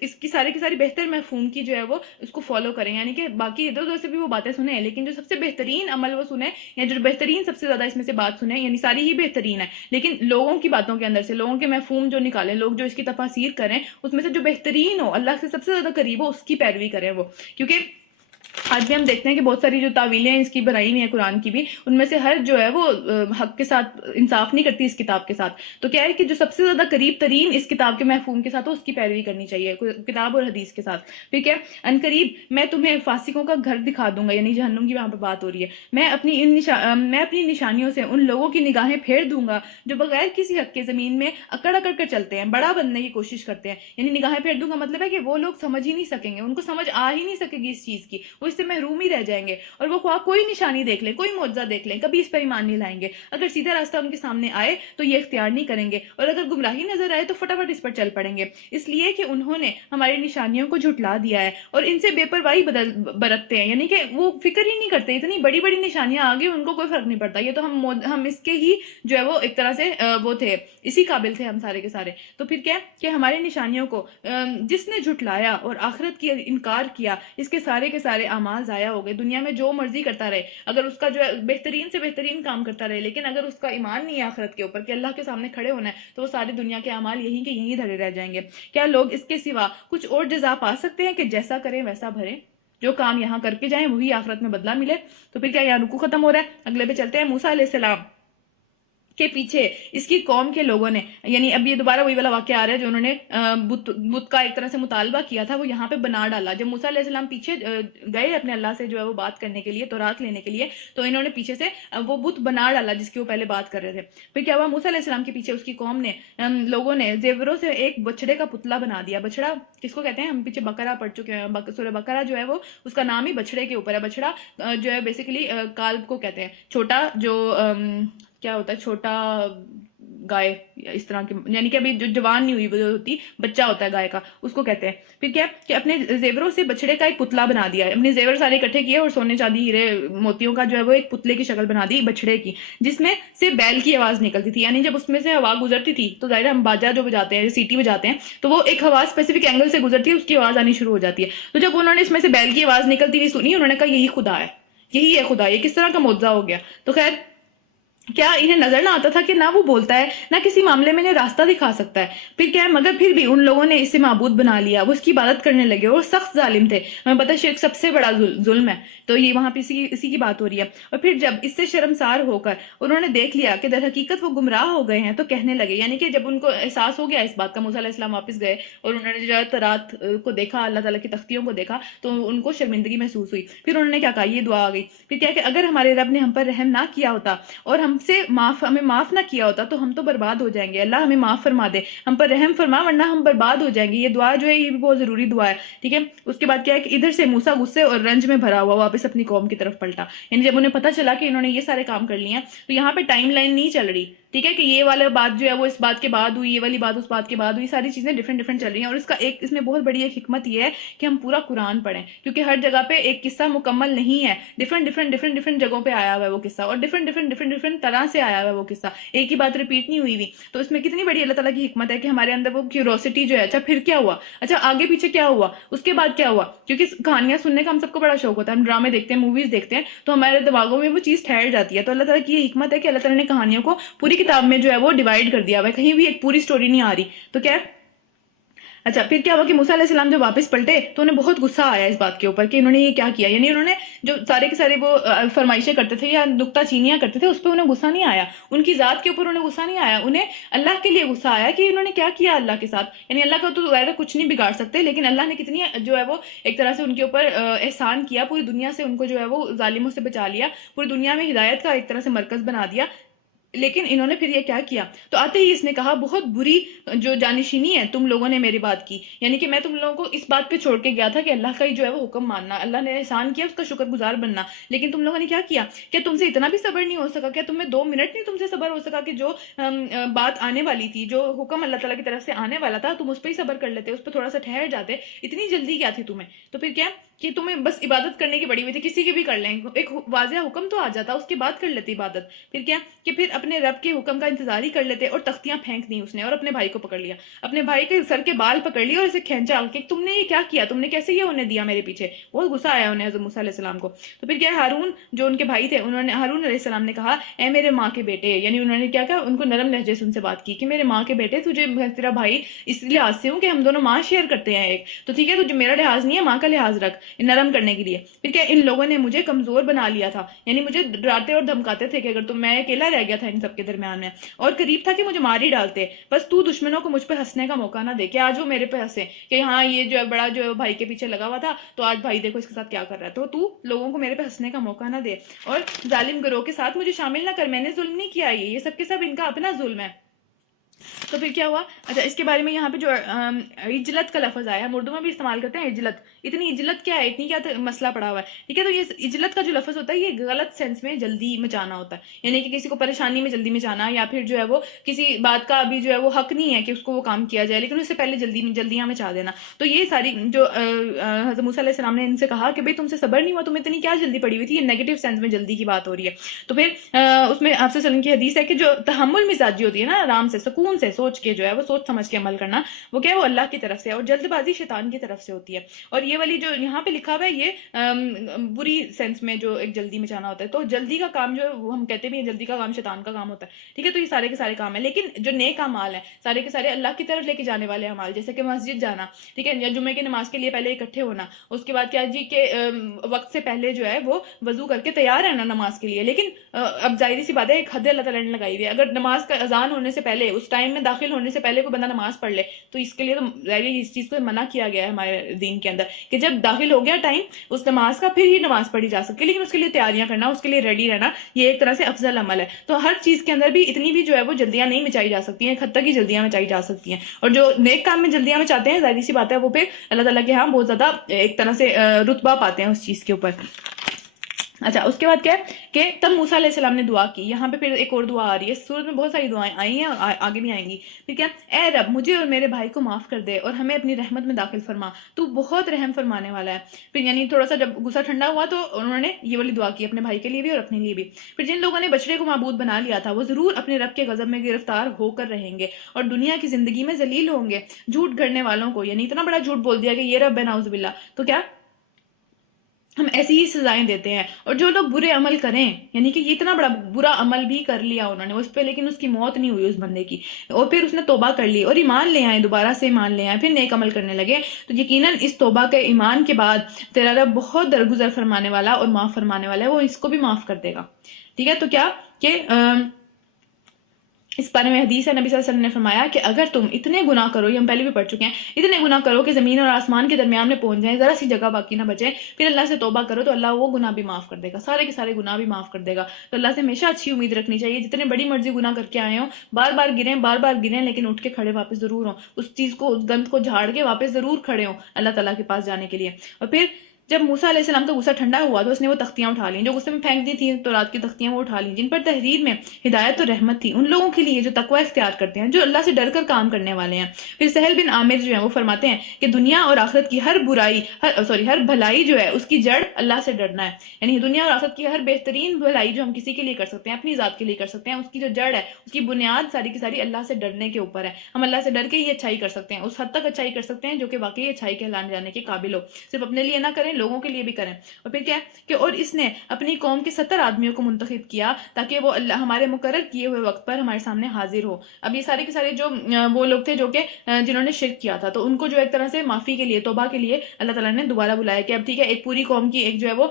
اس کی ساری بہتر مفہوم کی جو ہے وہ اس کو فالو کریں، یعنی کہ باقی ادھر ادھر سے بھی وہ باتیں سنیں، لیکن جو سب سے بہترین عمل وہ سنیں، یا جو بہترین سب سے زیادہ اس میں سے بات سنیں، یعنی ساری ہی بہترین ہے، لیکن لوگوں کی باتوں کے اندر سے لوگوں کے مفہوم جو نکالیں، لوگ جو اس کی تفاسیر کریں، اس میں سے جو بہترین ہو، اللہ سے سب سے زیادہ قریب ہو، اس کی پیروی کریں وہ. کیونکہ آج بھی ہم دیکھتے ہیں کہ بہت ساری جو تعویلیں ہیں اس کی بنائی ہوئی ہیں قرآن کی بھی، ان میں سے ہر جو ہے وہ حق کے ساتھ انصاف نہیں کرتی اس کتاب کے ساتھ. تو کیا ہے کہ جو سب سے زیادہ قریب ترین اس کتاب کے محفوم کے ساتھ ہو اس کی پیروی کرنی چاہیے کتاب اور حدیث کے ساتھ. ٹھیک ہے، ان قریب میں تمہیں فاسقوں کا گھر دکھا دوں گا، یعنی جہنم کی وہاں پہ بات ہو رہی ہے. میں اپنی نشانیوں سے ان لوگوں کی نگاہیں پھیر دوں گا جو بغیر کسی حق کے زمین میں اکڑ اکڑ کر چلتے ہیں، بڑا بننے کی کوشش کرتے ہیں. یعنی نگاہیں پھیر دوں گا مطلب ہے کہ وہ لوگ سمجھ ہی نہیں سکیں گے، ان کو سمجھ آ ہی نہیں سکے گی اس چیز کی، وہ اس سے محروم ہی رہ جائیں گے. اور وہ خواہ کوئی نشانی دیکھ لیں، کوئی معجزہ دیکھ لیں، کبھی اس پر ایمان نہیں لائیں گے. اگر سیدھا راستہ ان کے سامنے آئے تو یہ اختیار نہیں کریں گے، اور اگر گمراہی نظر آئے تو فٹافٹ اس پر چل پڑیں گے، اس لیے کہ انہوں نے ہماری نشانیوں کو جھٹلا دیا ہے اور ان سے بے پرواہی برتتے ہیں. یعنی کہ وہ فکر ہی نہیں کرتے، اتنی بڑی بڑی نشانیاں آگے ان کو کوئی فرق نہیں پڑتا. یہ تو ہم اس کے ہی جو ہے وہ ایک طرح سے وہ تھے، اسی قابل تھے ہم سارے کے سارے. تو پھر کیا کہ ہماری نشانیوں کو جس نے جھٹلایا اور آخرت کی انکار کیا، اس کے سارے اعمال ضائع ہو گئے. دنیا میں جو مرضی کرتا رہے، اگر اس کا جو ہے بہترین سے بہترین کام کرتا رہے، لیکن اگر اس کا ایمان نہیں ہے آخرت کے اوپر کہ اللہ کے سامنے کھڑے ہونا ہے، تو وہ ساری دنیا کے اعمال یہیں کے یہیں دھرے رہ جائیں گے. کیا لوگ اس کے سوا کچھ اور جزا پا سکتے ہیں کہ جیسا کریں ویسا بھریں؟ جو کام یہاں کر کے جائیں وہی آخرت میں بدلہ ملے. تو پھر کیا یہاں رکوع ختم ہو رہا ہے، اگلے پہ چلتے ہیں. موسیٰ علیہ السلام کے پیچھے اس کی قوم کے لوگوں نے، یعنی اب یہ دوبارہ وہی والا واقعہ آ رہا ہے جو انہوں نے بت کا ایک طرح سے مطالبہ کیا تھا، وہ یہاں پہ بنا ڈالا. جب موسیٰ علیہ السلام پیچھے گئے اپنے اللہ سے جو ہے وہ بات کرنے کے لیے، تورات لینے کے لیے، تو انہوں نے پیچھے سے وہ بت بنا ڈالا جس کی وہ پہلے بات کر رہے تھے. پھر کیا ہوا، موسیٰ علیہ السلام کے پیچھے اس کی قوم نے، لوگوں نے زیوروں سے ایک بچڑے کا پتلا بنا دیا. بچڑا کس کو کہتے ہیں؟ ہم پیچھے بقرہ پڑھ چکے ہیں. سورہ بقرہ جو ہے وہ اس کا نام ہی بچڑے کے اوپر ہے. بچڑا جو ہے بیسیکلی کالب کو کہتے ہیں، چھوٹا جو کیا ہوتا ہے، چھوٹا گائے اس طرح کی، یعنی کہ ابھی جو جوان نہیں ہوئی وہ ہوتی، بچہ ہوتا ہے گائے کا، اس کو کہتے ہیں. پھر کیا کہ اپنے زیوروں سے بچڑے کا ایک پتلا بنا دیا ہے. اپنے زیور سارے اکٹھے کیے اور سونے چاندی ہیرے موتیوں کا جو ہے وہ ایک پتلے کی شکل بنا دی بچڑے کی، جس میں سے بیل کی آواز نکلتی تھی. یعنی جب اس میں سے ہوا گزرتی تھی تو ظاہر ہم باجا جو بجاتے ہیں، سیٹی بجاتے ہیں، تو وہ ایک ہوا اسپیسیفک اینگل سے گزرتی ہے، اس کی آواز آنی شروع ہو جاتی ہے. تو جب انہوں نے اس میں سے بیل کی آواز نکلتی ہوئی سنی، انہوں نے کہا یہی خدا ہے، یہی ہے خدا. یہ کس طرح کا معجزہ ہو گیا؟ تو خیر، کیا انہیں نظر نہ آتا تھا کہ نہ وہ بولتا ہے، نہ کسی معاملے میں انہیں راستہ دکھا سکتا ہے؟ پھر کیا ہے، مگر پھر بھی ان لوگوں نے اسے معبود بنا لیا، وہ اس کی عبادت کرنے لگے اور سخت ظالم تھے. ہمیں پتہ ہے شرک سب سے بڑا ظلم ہے، تو یہ وہاں پہ اسی کی بات ہو رہی ہے. اور پھر جب اس سے شرمسار ہو کر انہوں نے دیکھ لیا کہ در حقیقت وہ گمراہ ہو گئے ہیں، تو کہنے لگے، یعنی کہ جب ان کو احساس ہو گیا اس بات کا، موسیٰ علیہ السلام واپس گئے اور انہوں نے جو تورات کو دیکھا، اللہ تعالیٰ کی تختیوں کو دیکھا، تو ان کو شرمندگی محسوس ہوئی. پھر انہوں نے کیا کہا، یہ دعا آ گئی. پھر کیا کہ اگر ہمارے رب نے ہم پر رحم نہ کیا ہوتا اور ہمیں معاف نہ کیا ہوتا تو ہم تو برباد ہو جائیں گے. اللہ ہمیں معاف فرما دے، ہم پر رحم فرما، ورنہ ہم برباد ہو جائیں گے. یہ دعا جو ہے یہ بھی بہت ضروری دعا ہے. ٹھیک ہے، اس کے بعد کیا ہے کہ ادھر سے موسیٰ غصے اور رنج میں بھرا ہوا واپس اپنی قوم کی طرف پلٹا. یعنی جب انہیں پتہ چلا کہ انہوں نے یہ سارے کام کر لیے ہیں، تو یہاں پہ ٹائم لائن نہیں چل رہی. ٹھیک ہے کہ یہ والا بات جو ہے وہ اس بات کے بعد ہوئی، یہ والی بات اس بات کے بعد ہوئی، ساری چیزیں ڈیفرنٹ چل رہی ہیں. اور اس میں بہت بڑی ایک حکمت یہ ہے کہ ہم پورا قرآن پڑھیں، کیونکہ ہر جگہ پہ ایک قصہ مکمل نہیں ہے. ڈیفرنٹ جگہوں پہ آیا ہوا ہے وہ قصہ، اور ڈیفرنٹ طرح سے آیا ہوا ہے وہ قصہ، ایک ہی بات ریپیٹ نہیں ہوئی ہوئی. تو اس میں کتنی بڑی اللہ تعالیٰ کی حکمت ہے کہ ہمارے اندر وہ کیوروسٹی جو ہے، اچھا پھر کیا ہوا، اچھا آگے پیچھے کیا ہوا، اس کے بعد کیا ہوا. کیونکہ کہانیاں سننے کا ہم سب کو بڑا شوق ہوتا ہے، ہم ڈرامے دیکھتے ہیں، موویز دیکھتے ہیں، تو ہمارے دماغوں میں وہ چیز ٹھہر جاتی ہے. تو اللہ تعالیٰ کی یہ حکمت ہے کہ اللہ تعالیٰ نے کہانیوں کو پوری کتاب میں جو ہے وہ ڈیوائڈ کر دیا ہوا ہے، کہیں بھی ایک پوری سٹوری نہیں آ رہی. تو کیا اچھا پھر کیا ہوا کہ موسیٰ علیہ السلام جب واپس پلٹے تو انہیں بہت غصہ آیا اس بات کے اوپر کہ انہوں نے یہ کیا کیا. یعنی انہوں نے جو سارے کے سارے وہ فرمائشیں کرتے تھے یا نکتہ چینیاں کرتے تھے، اس پہ انہیں غصہ نہیں آیا، ان کی ذات کے اوپر انہیں غصہ نہیں آیا، انہیں اللہ کے لیے غصہ آیا کہ انہوں نے کیا کیا اللہ کے ساتھ. یعنی اللہ کا تو غیر کچھ نہیں بگاڑ سکتے، لیکن اللہ نے کتنی جو ہے وہ ایک طرح سے ان کے اوپر احسان کیا، پوری دنیا سے ان کو جو ہے وہ ظالموں سے بچا لیا، پوری دنیا میں ہدایت کا ایک طرح سے مرکز بنا دیا. لیکن انہوں نے پھر یہ کیا کیا، تو آتے ہی اس نے کہا بہت بری جو جانشینی ہے تم لوگوں نے میری بات کی. یعنی کہ میں تم لوگوں کو اس بات پہ چھوڑ کے گیا تھا کہ اللہ کا ہی جو ہے وہ حکم ماننا، اللہ نے احسان کیا اس کا شکر گزار بننا، لیکن تم لوگوں نے کیا کیا. کیا تم سے اتنا بھی صبر نہیں ہو سکا؟ کیا تمہیں 2 منٹ نہیں تم سے صبر ہو سکا کہ جو بات آنے والی تھی، جو حکم اللہ تعالیٰ کی طرف سے آنے والا تھا، تم اس پہ ہی صبر کر لیتے، اس پہ تھوڑا سا ٹھہر جاتے. اتنی جلدی کیا تھی تمہیں؟ تو پھر کیا کہ تمہیں بس عبادت کرنے کی بڑی ہوئی تھی، کسی کی بھی کر لیں، ایک واضح حکم تو آ جاتا، اس کے بعد کر لیتی عبادت. پھر کیا کہ پھر اپنے رب کے حکم کا انتظار ہی کر لیتے، اور تختیاں پھینک دی اس نے، اور اپنے بھائی کو پکڑ لیا، اپنے بھائی کے سر کے بال پکڑ لیے اور اسے کھینچا کہ تم نے یہ کیا کیا، تم نے کیسے یہ انہیں دیا میرے پیچھے. بہت غصہ آیا انہیں حضرت موسیٰ علیہ السلام کو. تو پھر کیا ہارون جو ان کے بھائی تھے، انہوں نے ہارون علیہ السلام نے کہا اے میرے ماں کے بیٹے، یعنی انہوں نے کیا کہا، ان کو نرم لہجے سے ان سے بات کی کہ میرے ماں کے بیٹے، تجھے تیرا بھائی اس لحاظ سے ہوں کہ ہم دونوں ماں شیئر کرتے ہیں ایک، تو ٹھیک ہے تجھے میرا لحاظ نہیں ہے، ماں کا لحاظ رکھ. نرم کرنے کے لیے. پھر کیا ان لوگوں نے مجھے کمزور بنا لیا تھا, یعنی مجھے ڈراتے اور دھمکاتے تھے کہ اگر تم, میں اکیلا رہ گیا تھا ان سب کے درمیان میں, اور قریب تھا کہ مجھے مار ہی ڈالتے, بس تو دشمنوں کو مجھ پہ ہنسنے کا موقع نہ دے کہ آج وہ میرے پہ ہنسے کہ ہاں یہ جو ہے بڑا جو بھائی کے پیچھے لگا ہوا تھا, تو آج بھائی دیکھو اس کے ساتھ کیا کر رہا ہے, تو لوگوں کو میرے پہ ہنسنے کا موقع نہ دے, اور ظالم گروہ کے ساتھ مجھے شامل نہ کر, میں نے ظلم نہیں کیا, یہ سب کے سب ان کا اپنا ظلم ہے. تو پھر کیا ہوا؟ اچھا اس کے بارے میں یہاں پہ جو اجلت کا لفظ آیا, ہم اردو میں بھی استعمال کرتے ہیں اجلت. اتنی اجلت کیا ہے, اتنی کیا مسئلہ پڑا ہوا ہے, ٹھیک ہے. تو یہ اجلت کا جو لفظ ہوتا ہے یہ غلط سینس میں جلدی مچانا ہوتا ہے, یعنی کہ کسی کو پریشانی میں جلدی مچانا, یا پھر جو ہے وہ کسی بات کا ابھی جو ہے وہ حق نہیں ہے کہ اس کو وہ کام کیا جائے, لیکن اس سے پہلے جلدیاں مچا دینا. تو یہ ساری جو حضرت موسیٰ علیہ السلام نے ان سے کہا کہ بھئی تم سے صبر نہیں ہوا, تمہیں اتنی کیا جلدی پڑی ہوئی تھی, یہ نیگیٹو سینس میں جلدی کی بات ہو رہی ہے. تو پھر اس میں آپ سے وسلم کی حدیث ہے کہ جو تحمل مزاجی ہوتی ہے نا, آرام سے سکون سے سوچ کے جو ہے وہ سوچ سمجھ کے عمل کرنا, وہ کیا ہے وہ اللہ کی طرف سے, اور جلد بازی شیطان کی طرف سے ہوتی ہے. اور یہ والی جو یہاں پہ لکھا ہوا ہے یہ بری سینس میں جو ایک جلدی مچانا ہوتا ہے. تو جلدی کا کام جو ہم کہتے بھی ہیں جلدی کا کام شیطان کا کام ہوتا ہے, ٹھیک ہے. تو یہ سارے کے سارے کام ہیں, لیکن جو نیک اعمال ہیں سارے کے سارے اللہ کی طرف لے کے جانے والے اعمال, جیسے کہ مسجد جانا, ٹھیک ہے, یا جمعے کی نماز کے لیے پہلے اکٹھے ہونا, اس کے بعد کیا جی کہ وقت سے پہلے جو ہے وہ وضو کر کے تیار رہنا نماز کے لیے. لیکن اب ظاہری سی بات ہے ایک حد اللہ تعالیٰ نے لگائی ہوئی ہے, اگر نماز کا اذان ہونے سے پہلے اس ٹائم میں داخل ہونے سے پہلے کوئی بندہ نماز پڑھ لے تو اس کے لیے تو ظاہری اس چیز کو منع کیا گیا ہے ہمارے دین کے اندر کہ جب داخل ہو گیا ٹائم اس نماز کا پھر ہی نماز پڑھی جا سکتی ہے, لیکن اس کے لیے تیاریاں کرنا, اس کے لیے ریڈی رہنا, یہ ایک طرح سے افضل عمل ہے. تو ہر چیز کے اندر بھی اتنی بھی جو ہے وہ جلدیاں نہیں مچائی جا سکتی ہیں, ایک حد تک ہی جلدیاں مچائی جا سکتی ہیں. اور جو نیک کام میں جلدیاں مچاتے ہیں ظاہری سی بات ہے وہ پھر اللہ تعالیٰ کے ہاں بہت زیادہ ایک طرح سے رتبہ پاتے ہیں اس چیز کے اوپر. اچھا اس کے بعد کیا ہے کہ تب موسیٰ علیہ السلام نے دعا کی. یہاں پہ پھر ایک اور دعا آ رہی ہے, اس سورت میں بہت ساری دعائیں آئی ہیں اور آگے بھی آئیں گی. پھر کیا, اے رب مجھے اور میرے بھائی کو معاف کر دے اور ہمیں اپنی رحمت میں داخل فرما, تو بہت رحم فرمانے والا ہے. پھر یعنی تھوڑا سا جب غصہ ٹھنڈا ہوا تو انہوں نے یہ والی دعا کی اپنے بھائی کے لیے بھی اور اپنے لیے بھی. پھر جن لوگوں نے بچڑے کو معبود بنا لیا تھا وہ ضرور اپنے رب کے غضب میں گرفتار ہو کر رہیں گے اور دنیا کی زندگی میں ذلیل ہوں گے. جھوٹ گھڑنے والوں کو, یعنی اتنا بڑا جھوٹ بول دیا کہ یہ رب ہے نعوذ باللہ, تو کیا ہم ایسی ہی سزائیں دیتے ہیں. اور جو لوگ برے عمل کریں, یعنی کہ یہ اتنا بڑا برا عمل بھی کر لیا انہوں نے اس پہ, لیکن اس کی موت نہیں ہوئی اس بندے کی, اور پھر اس نے توبہ کر لی اور ایمان لے آئے, دوبارہ سے ایمان لے آئے, پھر نیک عمل کرنے لگے, تو یقیناً اس توبہ کے ایمان کے بعد تیرا رب بہت درگزر فرمانے والا اور معاف فرمانے والا ہے, وہ اس کو بھی معاف کر دے گا. ٹھیک ہے. تو کیا کہ اس بارے میں حدیث ہے, نبی صلی اللہ علیہ وسلم نے فرمایا کہ اگر تم اتنے گناہ کرو, یہ ہم پہلے بھی پڑھ چکے ہیں, اتنے گناہ کرو کہ زمین اور آسمان کے درمیان میں پہنچ جائیں, ذرا سی جگہ باقی نہ بچے, پھر اللہ سے توبہ کرو تو اللہ وہ گناہ بھی معاف کر دے گا, سارے کے سارے گناہ بھی معاف کر دے گا. تو اللہ سے ہمیشہ اچھی امید رکھنی چاہیے. جتنے بڑی مرضی گناہ کر کے آئے ہوں, بار بار گریں لیکن اٹھ کے کھڑے واپس ضرور ہوں, اس چیز کو, اس گند کو جھاڑ کے واپس ضرور کھڑے ہوں اللہ تعالیٰ کے پاس جانے کے لیے. اور پھر جب موسیٰ علیہ السلام کا غصہ ٹھنڈا ہوا تو اس نے وہ تختیاں اٹھا لیں جو غصے میں پھینک دی تھی, تو رات کی تختیاں وہ اٹھا لیں جن پر تحریر میں ہدایت اور رحمت تھی ان لوگوں کے لیے جو تقوی اختیار کرتے ہیں, جو اللہ سے ڈر کر کام کرنے والے ہیں. پھر سہل بن عامر جو ہیں وہ فرماتے ہیں کہ دنیا اور آخرت کی ہر بھلائی جو ہے اس کی جڑ اللہ سے ڈرنا ہے. یعنی دنیا اور آخرت کی ہر بہترین بھلائی جو ہم کسی کے لیے کر سکتے ہیں, اپنی ذات کے لیے کر سکتے ہیں, اس کی جو جڑ ہے, اس کی بنیاد ساری کی ساری اللہ سے ڈرنے کے اوپر ہے. ہم اللہ سے ڈر کے ہی اچھائی کر سکتے ہیں, اس حد تک اچھائی کر سکتے ہیں جو کہ واقعی اچھائی کہلانے جانے کے قابل ہو. صرف اپنے لیے نہ کریں, لوگوں کے لیے بھی کریں. اور پھر کیا کہ اور اس نے اپنی قوم کے 70 آدمیوں کو منتخب کیا تاکہ وہ اللہ ہمارے مقرر کیے ہوئے وقت پر ہمارے سامنے حاضر ہو. اب یہ سارے کے سارے جو وہ لوگ تھے جو کہ جنہوں نے شرک کیا تھا, تو ان کو جو ایک طرح سے معافی کے لیے, توبہ کے لیے اللہ تعالیٰ نے دوبارہ بلایا کہ اب ٹھیک ہے, ایک پوری قوم کی ایک جو ہے وہ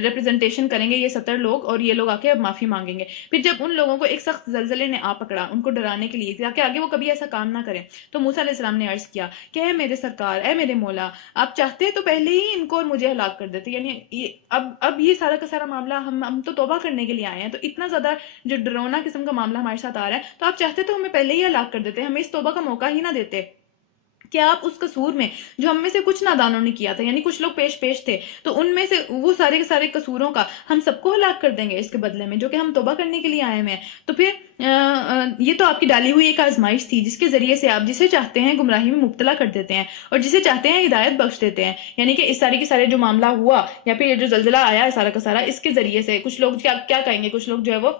ریپرزنٹیشن کریں گے یہ 70 لوگ, اور یہ لوگ آ کے اب معافی مانگیں گے. پھر جب ان لوگوں کو ایک سخت زلزلے نے آ پکڑا ان کو ڈرانے کے لیے تاکہ آگے وہ کبھی ایسا کام نہ کریں, تو موسیٰ علیہ السلام نے عرض کیا کہ اے میرے سرکار, اے میرے مولا, آپ چاہتے تو پہلے ہی ان کو اور مجھے ہلاک کر دیتے. یعنی اب یہ سارا کا سارا معاملہ ہم تو توبہ کرنے کے لیے آئے ہیں, تو اتنا زیادہ جو ڈرونا قسم کا معاملہ ہمارے ساتھ آ رہا ہے, تو آپ چاہتے تو ہمیں پہلے ہی ہلاک کر دیتے, ہمیں اس توبہ کا موقع ہی نہ دیتے. کیا آپ اس قصور میں جو ہم میں سے کچھ نادانوں نے کیا تھا, یعنی کچھ لوگ پیش تھے, تو ان میں سے وہ سارے کے سارے قصوروں کا ہم سب کو ہلاک کر دیں گے اس کے بدلے میں, جو کہ ہم توبہ کرنے کے لیے آئے ہوئے ہیں. تو پھر یہ تو آپ کی ڈالی ہوئی ایک آزمائش تھی جس کے ذریعے سے آپ جسے چاہتے ہیں گمراہی میں مبتلا کر دیتے ہیں اور جسے چاہتے ہیں ہدایت بخش دیتے ہیں. یعنی کہ اس سارے کے سارے جو معاملہ ہوا یا پھر یہ جو زلزلہ آیا ہے سارا کا سارا, اس کے ذریعے سے کچھ لوگ کیا کہیں گے, کچھ لوگ جو ہے وہ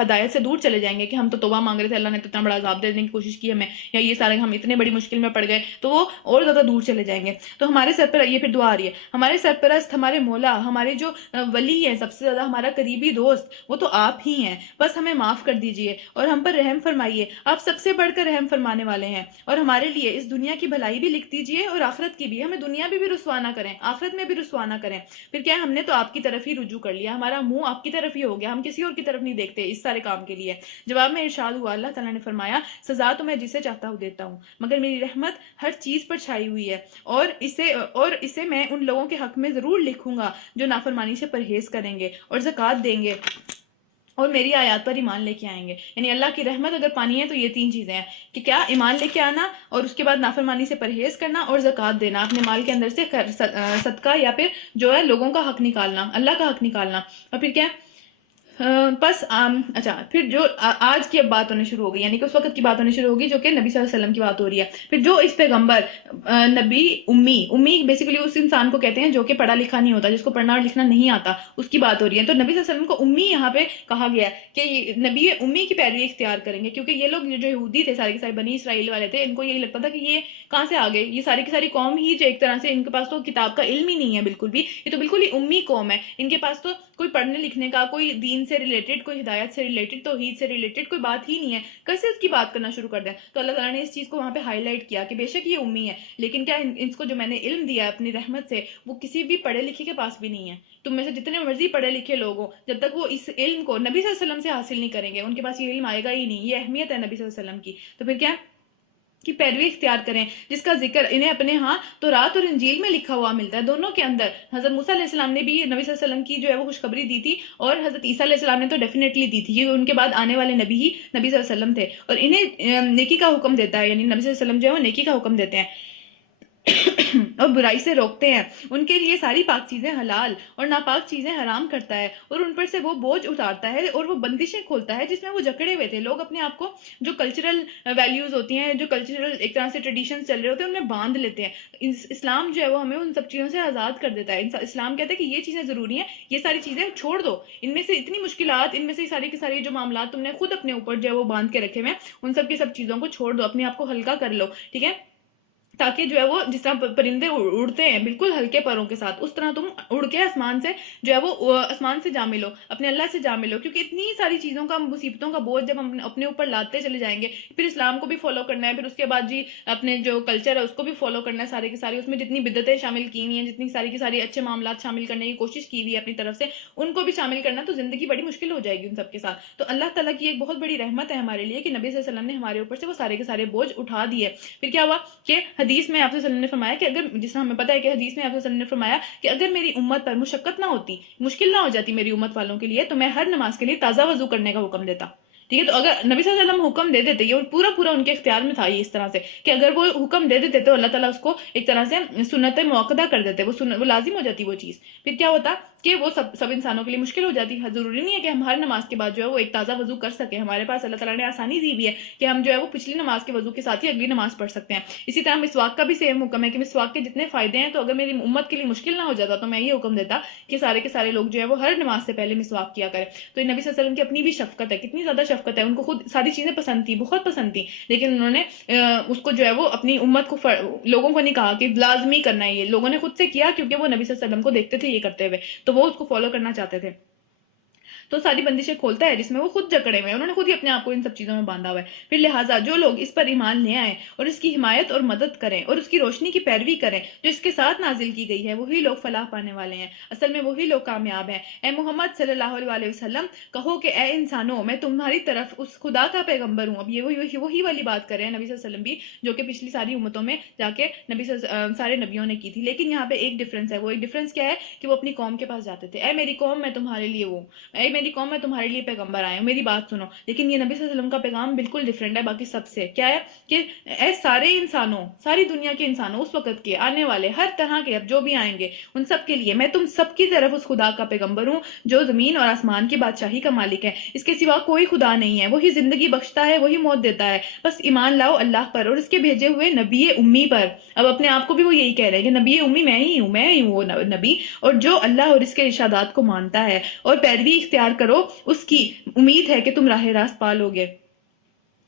ہدایت سے دور چلے جائیں گے کہ ہم تو توبہ مانگ رہے تھے, اللہ نے تو اتنا بڑا عذاب دینے کی کوشش کی ہمیں, یا یہ سارے ہم اتنے بڑی مشکل میں پڑ گئے, تو وہ اور زیادہ دور چلے جائیں گے. تو ہمارے سر پر یہ پھر دعا آ رہی ہے، ہمارے سرپرست، ہمارے مولا، ہمارے جو ولی ہیں، سب سے زیادہ ہمارا قریبی دوست، وہ تو آپ ہی ہیں. بس ہمیں معاف کر دیجئے اور ہم پر رحم فرمائیے. آپ سب سے بڑھ کر رحم فرمانے والے ہیں، اور ہمارے لیے اس دنیا کی بھلائی بھی لکھ دیجئے اور آخرت کی بھی. ہمیں دنیا بھی رسوا نہ کریں، آخرت میں بھی رسوا نہ کریں. پھر کیا ہے، ہم نے تو آپ کی طرف ہی رجوع کر لیا، ہمارا منہ آپ کی طرف ہی ہو گیا، ہم کسی اور کی طرف نہیں دیکھتے اس سارے کام کے لیے. جواب میں ارشاد ہوا، اللہ تعالیٰ نے فرمایا، سزا تو میں جسے چاہتا ہوں دیتا ہوں، مگر میری رحمت ہر چیز پر چھائی ہوئی ہے، اور اسے میں ان لوگوں کے حق میں ضرور لکھوں گا جو نافرمانی سے پرہیز کریں گے اور زکوٰۃ دیں گے اور میری آیات پر ایمان لے کے آئیں گے. یعنی اللہ کی رحمت اگر پانی ہے تو یہ 3 چیزیں ہیں کہ کیا، ایمان لے کے آنا، اور اس کے بعد نافرمانی سے پرہیز کرنا، اور زکوٰۃ دینا، اپنے مال کے اندر سے صدقہ یا پھر جو ہے لوگوں کا حق نکالنا، اللہ کا حق نکالنا. اور پھر کیا، بس اچھا، پھر جو آج کی اب بات ہونے شروع ہو گئی، یعنی کہ اس وقت کی بات ہونے شروع ہوگی جو کہ نبی صلی اللہ علیہ وسلم کی بات ہو رہی ہے. پھر جو اس پیغمبر نبی امی بیسیکلی اس انسان کو کہتے ہیں جو کہ پڑھا لکھا نہیں ہوتا، جس کو پڑھنا اور لکھنا نہیں آتا، اس کی بات ہو رہی ہے. تو نبی صلی اللہ علیہ وسلم کو امی یہاں پہ کہا گیا ہے کہ نبی امی کی پیروی اختیار کریں گے، کیونکہ یہ لوگ جو یہودی تھے، سارے کے سارے بنی اسرائیل والے تھے، ان کو یہی لگتا تھا کہ یہ کہاں سے آ گئے، یہ ساری کی ساری قوم ہی جو ایک طرح سے ان کے پاس تو کتاب کا علم ہی نہیں ہے بالکل بھی، یہ تو بالکل ہی امی قوم ہے، ان کے پاس تو کوئی پڑھنے لکھنے کا، کوئی دین سے ریلیٹڈ، کوئی ہدایت سے ریلیٹڈ، توحید سے ریلیٹڈ کوئی بات ہی نہیں ہے، کیسے اس کی بات کرنا شروع کر دیں. تو اللہ تعالیٰ نے اس چیز کو وہاں پہ ہائی لائٹ کیا کہ بے شک یہ امی ہے، لیکن کیا اس کو جو میں نے علم دیا ہے اپنی رحمت سے، وہ کسی بھی پڑھے لکھے کے پاس بھی نہیں ہے. تم میں سے جتنے مرضی پڑھے لکھے لوگ ہوں، جب تک وہ اس علم کو نبی صلی اللہ علیہ وسلم سے حاصل نہیں کریں گے، ان کے پاس یہ علم آئے گا ہی نہیں. یہ اہمیت ہے نبی صلی اللہ علیہ وسلم کی. تو پھر کیا کی پیروی اختیار کریں، جس کا ذکر انہیں اپنے ہاں تورات اور انجیل میں لکھا ہوا ملتا ہے. دونوں کے اندر حضرت موسیٰ علیہ السلام نے بھی نبی صلی اللہ علیہ وسلم کی جو ہے وہ خوشخبری دی تھی، اور حضرت عیسیٰ علیہ السلام نے تو ڈیفینیٹلی دی تھی، یہ ان کے بعد آنے والے نبی ہی نبی صلی اللہ علیہ وسلم تھے. اور انہیں نیکی کا حکم دیتا ہے، یعنی نبی صلی اللہ علیہ وسلم جو ہے وہ نیکی کا حکم دیتے ہیں اور برائی سے روکتے ہیں. ان کے لیے ساری پاک چیزیں حلال اور ناپاک چیزیں حرام کرتا ہے، اور ان پر سے وہ بوجھ اتارتا ہے اور وہ بندشیں کھولتا ہے جس میں وہ جکڑے ہوئے تھے. لوگ اپنے آپ کو جو کلچرل ویلیوز ہوتی ہیں، جو کلچرل ایک طرح سے ٹریڈیشنز چل رہے ہوتے ہیں، ان میں باندھ لیتے ہیں. اسلام جو ہے وہ ہمیں ان سب چیزوں سے آزاد کر دیتا ہے. اسلام کہتا ہے کہ یہ چیزیں ضروری ہیں، یہ ساری چیزیں چھوڑ دو، ان میں سے اتنی مشکلات، ان میں سے ساری کی ساری جو معاملات تم نے خود اپنے اوپر جو ہے وہ باندھ کے رکھے ہوئے ہیں، ان سب کی سب چیزوں کو چھوڑ دو، اپنے آپ کو ہلکا کر لو. ٹھیک ہے، تاکہ جو ہے وہ جس طرح پرندے اڑتے ہیں بالکل ہلکے پروں کے ساتھ، اس طرح تم اڑ کے آسمان سے جو ہے وہ آسمان سے جا ملو، اپنے اللہ سے جا ملو. کیونکہ اتنی ساری چیزوں کا، مصیبتوں کا بوجھ جب ہم اپنے اوپر لاتے چلے جائیں گے، پھر اسلام کو بھی فالو کرنا ہے، پھر اس کے بعد جی اپنے جو کلچر ہے اس کو بھی فالو کرنا ہے سارے کے سارے، اس میں جتنی بدعتیں شامل کی ہوئی ہیں، جتنی ساری کی ساری اچھے معاملات شامل کرنے کی کوشش کی ہوئی ہے اپنی طرف سے، ان کو بھی شامل کرنا، تو زندگی بڑی مشکل ہو جائے گی ان سب کے ساتھ. تو اللہ تعالیٰ کی ایک بہت بڑی رحمت ہے ہمارے لیے کہ نبی صلی اللہ علیہ وسلم نے ہمارے اوپر سے وہ سارے کے سارے بوجھ اٹھا دیے. پھر کیا ہوا کہ حدیث میں آپ صلی اللہ علیہ وسلم نے فرمایا کہ اگر، جس طرح ہمیں پتہ ہے کہ حدیث میں آپ صلی اللہ علیہ وسلم نے فرمایا کہ اگر میری امت پر مشقت نہ ہوتی، مشکل نہ ہو جاتی میری امت والوں کے لیے، تو میں ہر نماز کے لیے تازہ وضو کرنے کا حکم دیتا. ٹھیک ہے، تو اگر نبی صلی اللہ علیہ وسلم حکم دے دیتے، یہ پورا ان کے اختیار میں تھا، یہ اس طرح سے کہ اگر وہ حکم دے دیتے تو اللہ تعالیٰ اس کو ایک طرح سے سنت موقدہ کر دیتے، وہ لازم ہو جاتی وہ چیز. پھر کیا ہوتا کہ وہ سب انسانوں کے لیے مشکل ہو جاتی. ضروری نہیں ہے کہ ہم ہر نماز کے بعد جو ہے وہ ایک تازہ وضو کر سکیں، ہمارے پاس اللہ تعالیٰ نے آسانی دی بھی ہے کہ ہم جو ہے وہ پچھلی نماز کے وضو کے ساتھ ہی اگلی نماز پڑھ سکتے ہیں. اسی طرح مسواک کا بھی سیم حکم ہے کہ مسواک کے جتنے فائدے ہیں، تو اگر میری امت کے لیے مشکل نہ ہو جاتا تو میں یہ حکم دیتا کہ سارے کے سارے لوگ جو ہے وہ ہر نماز سے پہلے مسواک کیا کریں. تو نبی صلی اللہ علیہ وسلم کی اپنی بھی شفقت ہے، کتنی زیادہ شفقت ہے، ان کو خود ساری چیزیں پسند تھی، بہت پسند تھی، لیکن انہوں نے اس کو جو ہے وہ اپنی امت کو، لوگوں کو نہیں کہا کہ لازمی کرنا ہے، یہ لوگوں نے خود سے کیا کیونکہ وہ نبی صلی اللہ علیہ وسلم کو دیکھتے تھے یہ کرتے ہوئے، تو وہ اس کو فالو کرنا چاہتے تھے. تو ساری بندشیں کھولتا ہے جس میں وہ خود جکڑے ہوئے ہیں، انہوں نے خود ہی اپنے آپ کو ان سب چیزوں میں باندھا ہوا ہے. پھر لہٰذا جو لوگ اس پر ایمان لے آئیں اور اس کی حمایت اور مدد کریں اور اس کی روشنی کی پیروی کریں جو اس کے ساتھ نازل کی گئی ہے، وہی لوگ فلاح پانے والے ہیں، اصل میں وہی لوگ کامیاب ہیں. اے محمد صلی اللہ علیہ وسلم کہو کہ اے انسانوں، میں تمہاری طرف اس خدا کا پیغمبر ہوں. اب یہ وہی والی بات کر رہے ہیں نبی صلی اللہ علیہ وسلم بھی، جو کہ پچھلی ساری امتوں میں جا کے سارے نبیوں نے کی تھی. لیکن یہاں پہ ایک ڈفرینس ہے. وہ ایک ڈفرینس کیا ہے کہ وہ اپنی قوم کے پاس جاتے تھے، اے میری قوم میں تمہارے لیے وہ، اے میری قوم میں تمہارے لیے پیغمبر آئے، میری بات سنو. لیکن یہ نبی صلی اللہ علیہ وسلم کا پیغام بالکل ڈیفرنٹ ہے باقی سب سے. کیا ہے کہ اے سارے انسانوں، ساری دنیا کے انسانوں، اس وقت کے، آنے والے، ہر طرح کے اب جو بھی آئیں گے، ان سب کے لیے میں تم سب کی طرف اس خدا کا پیغمبر ہوں جو زمین اور آسمان کی بادشاہی کا مالک ہے. اس کے سوا کوئی خدا نہیں ہے، وہی زندگی بخشتا ہے، وہی موت دیتا ہے. بس ایمان لاؤ اللہ پر اور اس کے بھیجے ہوئے نبی امی پر. اب اپنے آپ کو بھی وہ یہی کہہ رہے ہیں کہ نبی امی میں ہی ہوں وہ نبی، اور جو اللہ اور اس کے ارشادات کو مانتا ہے اور پیروی اختیار کرو، اس کی امید ہے کہ تم راہ راست پا لو گے.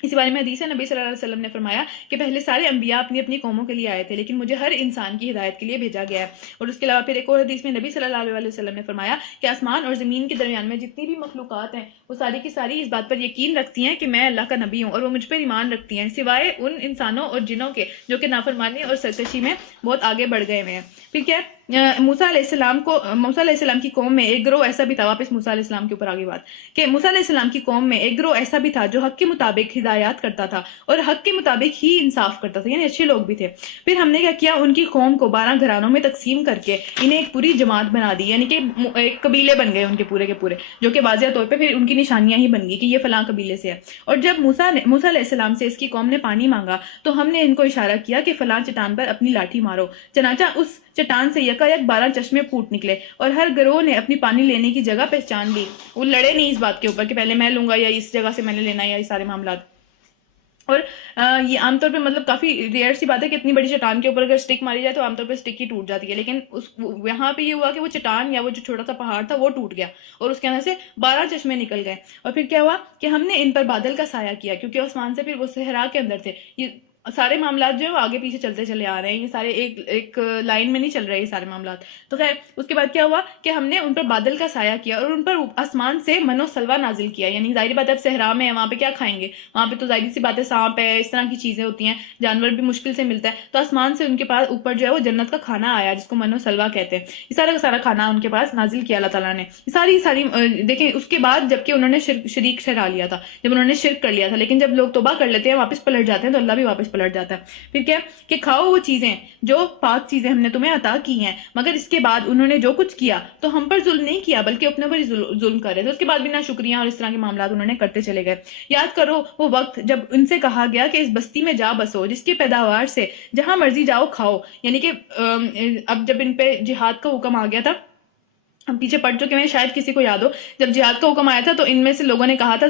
اسی بارے میں حدیث ہے، نبی صلی اللہ علیہ وسلم نے فرمایا کہ پہلے سارے انبیاء اپنی اپنی قوموں کے لیے آئے تھے، لیکن مجھے ہر انسان کی ہدایت کے لیے بھیجا گیا ہے۔ اور اس کے علاوہ پھر ایک اور حدیث میں نبی صلی اللہ علیہ وسلم نے فرمایا کہ آسمان اور زمین کے درمیان میں جتنی بھی مخلوقات ہیں وہ ساری کی ساری اس بات پر یقین رکھتی ہیں کہ میں اللہ کا نبی ہوں، اور وہ مجھ پر ایمان رکھتی ہیں، سوائے ان انسانوں اور جنوں کے جو کہ نافرمانی اور سرکشی میں بہت آگے بڑھ گئے ہوئے ہیں۔ پھر کیا موسیٰ علیہ السلام کی قوم میں ایک گروہ ایسا بھی تھا، واپس موسیٰ علیہ السلام کے اوپر آگے بات، کہ موسیٰ علیہ السلام کی قوم میں ایک گروہ ایسا بھی تھا جو حق کے مطابق ہدایات کرتا تھا اور حق کے مطابق ہی انصاف کرتا تھا، یعنی اچھے لوگ بھی تھے۔ پھر ہم نے کیا کیا، ان کی قوم کو 12 گھرانوں میں تقسیم کر کے انہیں ایک پوری جماعت بنا دی، یعنی کہ ایک قبیلے بن گئے ان کے پورے پورے، جو کہ واضح طور پہ پھر ان کی نشانیاں ہی بن گئی کہ یہ فلاں قبیلے سے ہے۔ اور جب موسیٰ علیہ السلام سے اس کی قوم نے پانی مانگا تو ہم نے ان کو اشارہ کیا کہ فلاں چٹان پر اپنی لاٹھی مارو، چنانچہ اس چٹان سے یکایک 12 چشمے پھوٹ نکلے، اور ہر گروہ نے اپنی پانی لینے کی جگہ پہچان لی۔ وہ لڑے نہیں اس بات کے اوپر کہ پہلے میں لوں گا یا اس جگہ سے میں نے لینا، یا یہ سارے معاملات۔ اور یہ عام طور پہ مطلب کافی ریئر سی بات ہے کہ اتنی بڑی چٹان کے اوپر اگر اسٹک ماری جائے تو عام طور پہ اسٹک ہی ٹوٹ جاتی ہے، لیکن یہاں پہ یہ ہوا کہ وہ چٹان یا وہ جو چھوٹا سا پہاڑ تھا وہ ٹوٹ گیا اور اس کے اندر سے 12 چشمے نکل گئے۔ اور پھر کیا ہوا کہ ہم نے ان پر بادل کا سایہ کیا، کیونکہ آسمان سے پھر وہ صحرا کے اندر تھے، یہ سارے معاملات جو ہے وہ آگے پیچھے چلتے چلے آ رہے ہیں، یہ سارے ایک لائن میں نہیں چل رہے یہ سارے معاملات۔ تو خیر اس کے بعد کیا ہوا کہ ہم نے ان پر بادل کا سایہ کیا اور ان پر آسمان سے من و سلوا نازل کیا، یعنی ظاہری بات ہے اب صحرا میں وہاں پہ کیا کھائیں گے، وہاں پہ تو ظاہری سی بات ہے سانپ ہے، اس طرح کی چیزیں ہوتی ہیں، جانور بھی مشکل سے ملتا ہے، تو آسمان سے ان کے پاس اوپر جو ہے وہ جنت کا کھانا آیا جس کو من و سلوا کہتے ہیں، یہ سارا کا سارا کھانا ان کے پاس نازل کیا اللہ تعالیٰ نے۔ یہ ساری دیکھیں اس کے بعد جبکہ انہوں نے شریک ٹھہرا لیا تھا، جب انہوں نے شرک کر لیا تھا، لیکن جب لوگ توبہ کر لیتے ہیں واپس پلٹ جاتے ہیں تو اللہ بھی واپس پلٹ جاتا ہے۔ پھر کیا کہ کھاؤ وہ چیزیں جو پاک چیزیں ہم نے تمہیں عطا کی ہیں، مگر اس کے بعد انہوں نے جو کچھ کیا تو ہم پر ظلم نہیں کیا بلکہ اپنے پر ہی ظلم کر رہے تھے، اس کے بعد بھی ناشکریاں اور اس طرح کے معاملات انہوں نے کرتے چلے گئے۔ یاد کرو وہ وقت جب ان سے کہا گیا کہ اس بستی میں جا بسو جس کی پیداوار سے جہاں مرضی جاؤ کھاؤ، یعنی کہ اب جب ان پہ جہاد کا حکم آ گیا تھا، ہم پیچھے پڑھ چکے ہیں، شاید کسی کو یاد ہو، جب جہاد کا حکم آیا تھا تو ان میں سے لوگوں نے کہا تھا،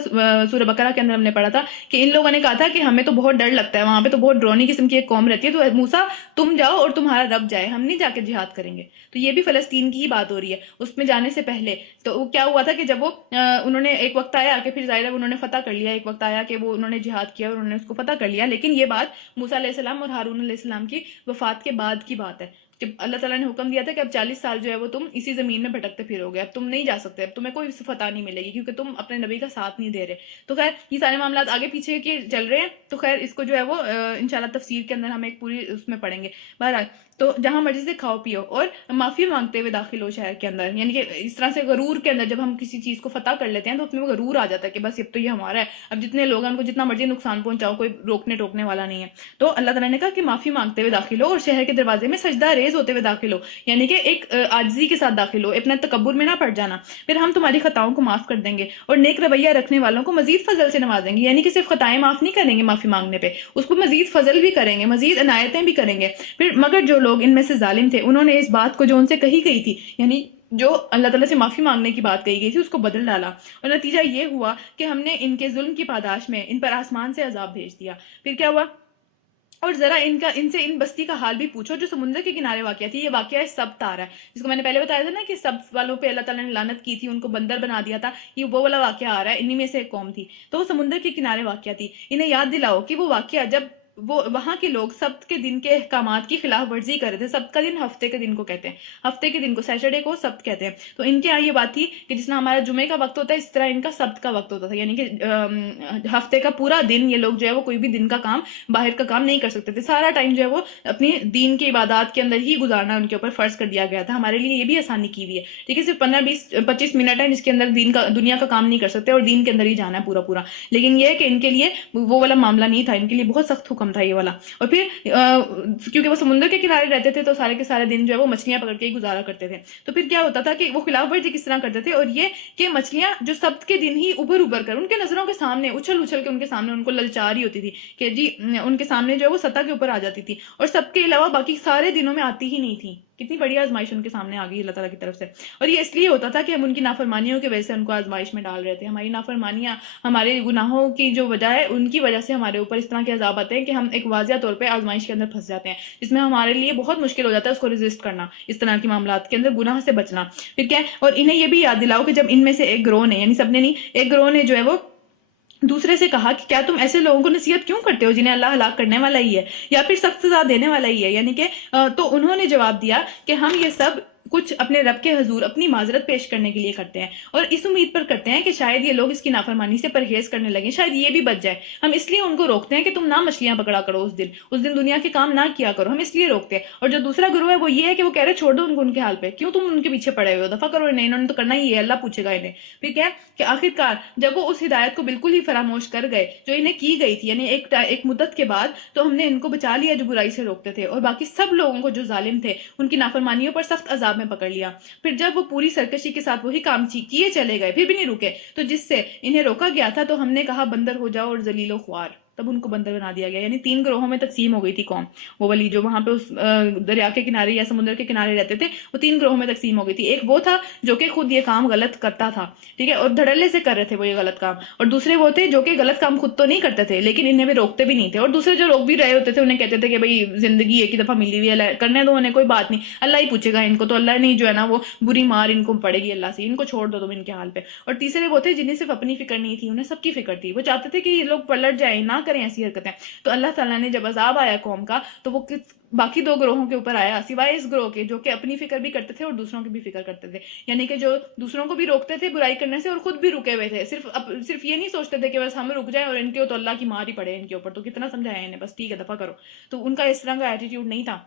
سورہ بقرہ کے اندر ہم نے پڑھا تھا کہ ان لوگوں نے کہا تھا کہ ہمیں تو بہت ڈر لگتا ہے، وہاں پہ تو بہت ڈرونی قسم کی ایک قوم رہتی ہے، تو موسیٰ تم جاؤ اور تمہارا رب جائے، ہم نہیں جا کے جہاد کریں گے۔ تو یہ بھی فلسطین کی ہی بات ہو رہی ہے، اس میں جانے سے پہلے تو کیا ہوا تھا کہ جب وہ انہوں نے ایک وقت آیا کہ پھر ظاہر ہے انہوں نے فتح کر لیا، ایک وقت آیا کہ وہ انہوں نے جہاد کیا اور انہوں نے اس کو فتح کر لیا، لیکن یہ بات موسیٰ علیہ السلام اور ہارون علیہ السلام کی وفات کے بعد کی بات ہے، جب اللہ تعالیٰ نے حکم دیا تھا کہ اب 40 سال جو ہے وہ تم اسی زمین میں بھٹکتے پھرو گے، اب تم نہیں جا سکتے، اب تمہیں کوئی فتح نہیں ملے گی کیونکہ تم اپنے نبی کا ساتھ نہیں دے رہے۔ تو خیر یہ سارے معاملات آگے پیچھے کے چل رہے ہیں، تو خیر اس کو جو ہے وہ انشاءاللہ تفسیر کے اندر ہم ایک پوری اس میں پڑھیں گے۔ بہرحال تو جہاں مرضی سے کھاؤ پیو اور معافی مانگتے ہوئے داخل ہو شہر کے اندر، یعنی کہ اس طرح سے غرور کے اندر جب ہم کسی چیز کو فتح کر لیتے ہیں تو اس میں غرور آ جاتا ہے کہ بس اب تو یہ ہمارا ہے، اب جتنے لوگ ہیں ان کو جتنا مرضی نقصان پہنچاؤ کوئی روکنے ٹوکنے والا نہیں ہے۔ تو اللہ تعالیٰ نے کہا کہ معافی مانگتے ہوئے داخل ہو اور شہر کے دروازے میں سجدہ ریز ہوتے ہوئے داخل ہو، یعنی کہ ایک عاجزی کے ساتھ داخل ہو، اپنا تکبر میں نہ پڑ جانا، پھر ہم تمہاری خطاؤں کو معاف کر دیں گے اور نیک رویہ رکھنے والوں کو مزید فضل سے نوازیں گے، یعنی کہ صرف خطائیں معاف نہیں کریں گے معافی مانگنے پہ، اس کو مزید فضل بھی کریں گے، مزید عنایتیں بھی کریں گے۔ پھر مگر جو لوگ ان میں سے ظالم تھے انہوں نے اس بات کو جو ان سے کہی گئی تھی، یعنی جو اللہ تعالیٰ سے معافی مانگنے کی بات کہی گئی تھی اس کو بدل ڈالا، اور نتیجہ یہ ہوا کہ ہم نے ان کے ظلم کی پاداش میں ان پر آسمان سے عذاب بھیج دیا۔ پھر کیا ہوا، اور ذرا ان سے ان بستی کا حال بھی پوچھو جو سمندر کے کنارے واقع تھی، یہ واقعہ سبت آ رہا ہے جس کو میں نے پہلے بتایا تھا نا کہ سبت والوں پہ اللہ تعالیٰ نے لعنت کی تھی، ان کو بندر بنا دیا تھا، یہ وہ والا واقعہ آ رہا ہے، انہی میں سے ایک قوم تھی تو وہ سمندر کے کنارے واقع تھی۔ انہیں یاد دلاؤ کہ وہ واقعہ جب وہ وہاں کے لوگ سبت کے دن کے احکامات کی خلاف ورزی کر رہے تھے۔ سبت کا دن ہفتے کے دن کو کہتے ہیں، ہفتے کے دن کو سیٹرڈے کو سبت کہتے ہیں، تو ان کے یہاں یہ بات تھی کہ جس طرح ہمارا جمعے کا وقت ہوتا ہے اس طرح ان کا سبت کا وقت ہوتا تھا، یعنی کہ ہفتے کا پورا دن یہ لوگ جو ہے وہ کوئی بھی دن کا کام باہر کا کام نہیں کر سکتے تھے، سارا ٹائم جو ہے وہ اپنی دین کی عبادات کے اندر ہی گزارنا ان کے اوپر فرض کر دیا گیا تھا۔ ہمارے لیے یہ بھی آسانی کی ہوئی ہے، ٹھیک ہے، صرف 15-20-25 منٹ ہے جس کے اندر دنیا کا کام نہیں کر سکتے اور دین کے اندر ہی جانا ہے پورا پورا، لیکن یہ کہ ان کے لیے وہ والا معاملہ نہیں تھا، ان کے لیے بہت سخت حکم تھا یہ والا۔ اور پھر کیونکہ وہ سمندر کے کنارے رہتے تھے تو سارے کے سارے دن جو ہے وہ مچھلیاں پکڑ کے ہی گزارا کرتے تھے، تو پھر کیا ہوتا تھا کہ وہ خلاف ورزی کس طرح کرتے تھے، اور یہ کہ مچھلیاں جو سبت کے دن ہی ابھر ابھر کر ان کے نظروں کے سامنے اچھل اچھل کے ان کے سامنے ان کو للچا رہی ہوتی تھی کہ جی ان کے سامنے جو ہے وہ سطح کے اوپر آ جاتی تھی، اور سب کے علاوہ باقی سارے دنوں میں آتی ہی نہیں تھی۔ کتنی بڑی آزمائش ان کے سامنے آ گئی اللہ تعالیٰ کی طرف سے، اور یہ اس لیے ہوتا تھا کہ ہم ان کی نافرمانیوں کی وجہ سے ان کو آزمائش میں ڈال رہے تھے، ہماری نافرمانیاں ہمارے گناہوں کی جو وجہ ہے ان کی وجہ سے ہمارے اوپر اس طرح کے عذاب آتے ہیں کہ ہم ایک واضح طور پہ آزمائش کے اندر پھنس جاتے ہیں، جس میں ہمارے لیے بہت مشکل ہو جاتا ہے اس کو ریزسٹ کرنا، اس طرح کے معاملات کے اندر گناہ سے بچنا۔ پھر کیا ہے، اور انہیں یہ بھی یاد دلاؤ کہ جب ان میں سے ایک گروہ نے، یعنی سب نے نہیں، ایک گروہ نے جو ہے وہ دوسرے سے کہا کہ کیا تم ایسے لوگوں کو نصیحت کیوں کرتے ہو جنہیں اللہ ہلاک کرنے والا ہی ہے یا پھر سخت سزا دینے والا ہی ہے، یعنی کہ تو انہوں نے جواب دیا کہ ہم یہ سب کچھ اپنے رب کے حضور اپنی معذرت پیش کرنے کے لیے کرتے ہیں، اور اس امید پر کرتے ہیں کہ شاید یہ لوگ اس کی نافرمانی سے پرہیز کرنے لگیں، شاید یہ بھی بچ جائے۔ ہم اس لیے ان کو روکتے ہیں کہ تم نہ مچھلیاں پکڑا کرو، اس دن دنیا کے کام نہ کیا کرو، ہم اس لیے روکتے ہیں۔ اور جو دوسرا گروہ ہے وہ یہ ہے کہ وہ کہہ رہے چھوڑ دو ان کو ان کے حال پہ، کیوں تم ان کے پیچھے پڑے ہوئے ہو، دفع کرو انہیں، انہوں نے تو کرنا ہی ہے، اللہ پوچھے گا انہیں۔ پھر کیا کہ آخر کار جب وہ اس ہدایت کو بالکل ہی فراموش کر گئے جو انہیں کی گئی تھی، یعنی ایک مدت کے بعد، تو ہم نے ان کو بچا لیا جو برائی سے روکتے تھے، اور باقی سب لوگوں کو جو ظالم تھے ان کی نافرمانیوں پر سخت عذاب میں پکڑ لیا۔ پھر جب وہ پوری سرکشی کے ساتھ وہی کام کیے چلے گئے، پھر بھی نہیں رکے، تو جس سے انہیں روکا گیا تھا تو ہم نے کہا بندر ہو جاؤ اور ذلیل و خوار، تب ان کو بندر بنا دیا گیا۔ یعنی 3 گروہوں میں تقسیم ہو گئی تھی قوم، وہ والی جو وہاں پہ اس دریا کے کنارے یا سمندر کے کنارے رہتے تھے، وہ 3 گروہوں میں تقسیم ہو گئی تھی۔ ایک وہ تھا جو کہ خود یہ کام غلط کرتا تھا، ٹھیک ہے، اور دھڑلے سے کر رہے تھے وہ یہ غلط کام، اور دوسرے وہ تھے جو کہ غلط کام خود تو نہیں کرتے تھے لیکن انہیں بھی روکتے بھی نہیں تھے، اور دوسرے جو روک بھی رہے ہوتے تھے انہیں کہتے تھے کہ بھئی زندگی ایک ہی دفعہ ملی ہوئی ہے، کرنے دو انہیں، کوئی بات نہیں، اللہ ہی پوچھے گا ان کو، تو اللہ نہیں جو ہے نا وہ بری مار ان کو پڑے گی اللہ سے، ان کو چھوڑ دو تم ان کے حال پہ۔ اور تیسرے وہ تھے جنہیں صرف اپنی فکر نہیں تھی، انہیں سب کی فکر تھی، وہ چاہتے تھے کہ یہ لوگ پلٹ جائیں، نہ کریں ایسی حرکتیں۔ تو اللہ تعالیٰ نے جب عذاب آیا قوم کا تو وہ باقی 2 گروہوں کے اوپر آیا، سوائے اس گروہ کے جو کہ اپنی فکر بھی کرتے تھے اور دوسروں کی بھی فکر کرتے تھے، یعنی کہ جو دوسروں کو بھی روکتے تھے برائی کرنے سے اور خود بھی رکے ہوئے تھے، صرف یہ نہیں سوچتے تھے کہ بس ہم رک جائیں اور ان کے تو اللہ کی مار ہی پڑے ان کے اوپر، تو کتنا سمجھایا انہیں، بس ٹھیک ہے دفعہ کرو۔ تو ان کا اس طرح کا ایٹیٹیوڈ نہیں تھا،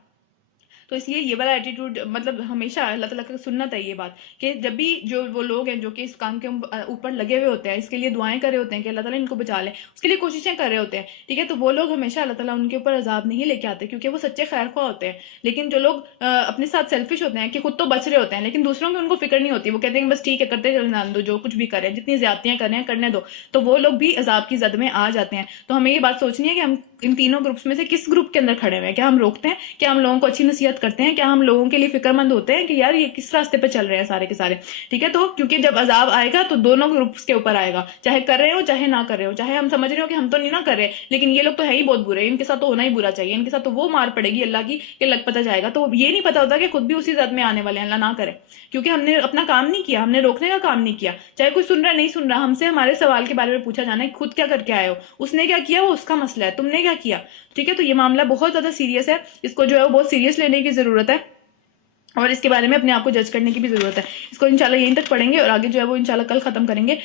تو اس لیے یہ والا ایٹیٹیوڈ مطلب ہمیشہ اللہ تعالیٰ کی سنت ہے یہ بات کہ جب بھی جو وہ لوگ ہیں جو کہ اس کام کے اوپر لگے ہوئے ہوتے ہیں، اس کے لیے دعائیں کر رہے ہوتے ہیں کہ اللہ تعالیٰ ان کو بچا لے، اس کے لیے کوششیں کر رہے ہوتے ہیں، ٹھیک ہے، تو وہ لوگ ہمیشہ اللہ تعالیٰ ان کے اوپر عذاب نہیں لے کے آتے کیونکہ وہ سچے خیر خواہ ہوتے ہیں۔ لیکن جو لوگ اپنے ساتھ سیلفش ہوتے ہیں کہ خود تو بچ رہے ہوتے ہیں لیکن دوسروں کی ان کو فکر نہیں ہوتی، وہ کہتے ہیں کہ بس ٹھیک ہے کرتے چلنے دو، جو کچھ بھی کریں، جتنی زیادتیاں کریں کرنے دو، تو وہ لوگ بھی عذاب کی زد میں آ جاتے ہیں۔ تو ہمیں یہ بات سوچنی ہے کہ ہم ان تینوں گروپس میں سے کس گروپ کے اندر کھڑے ہوئے ہیں، کیا ہم روکتے ہیں، کیا ہم لوگوں کو اچھی نصیحت کرتے ہیں، کیا ہم لوگوں کے لیے فکر مند ہوتے ہیں کہ یار یہ کس راستے پہ چل رہے ہیں سارے کے سارے، ٹھیک ہے۔ تو کیونکہ جب عذاب آئے گا تو دونوں گروپس کے اوپر آئے گا، چاہے کر رہے ہو چاہے نہ کر رہے ہو، چاہے ہم سمجھ رہے ہو کہ ہم تو نہیں نہ کر رہے لیکن یہ لوگ تو ہے ہی بہت برے، ان کے ساتھ تو ہونا ہی برا چاہیے، ان کے ساتھ تو وہ مار پڑے گی اللہ کی کہ لگ پتہ جائے گا، تو یہ نہیں پتا ہوتا کہ خود بھی اسی زد میں آنے والے ہیں، اللہ نہ کرے، کیونکہ ہم نے اپنا کام نہیں کیا، ہم نے روکنے کا کام نہیں کیا، چاہے کوئی سن رہا نہیں سن رہا، ہم سے ہمارے سوال کے بارے میں پوچھا جانا ہے خود کیا کر کے آئے ہو، اس نے کیا کیا وہ اس کا مسئلہ ہے، تم نے کیا کیا، ٹھیک ہے۔ تو یہ معاملہ بہت زیادہ سیریس ہے، اس کو جو ہے وہ بہت سیریس لینے کی ضرورت ہے، اور اس کے بارے میں اپنے آپ کو جج کرنے کی بھی ضرورت ہے۔ اس کو انشاءاللہ یہیں تک پڑھیں گے اور آگے جو ہے وہ انشاءاللہ کل ختم کریں گے۔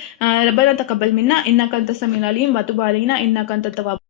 ربنا تقبل منا انک انت السمیع العلیم وتب علینا انک انت التواب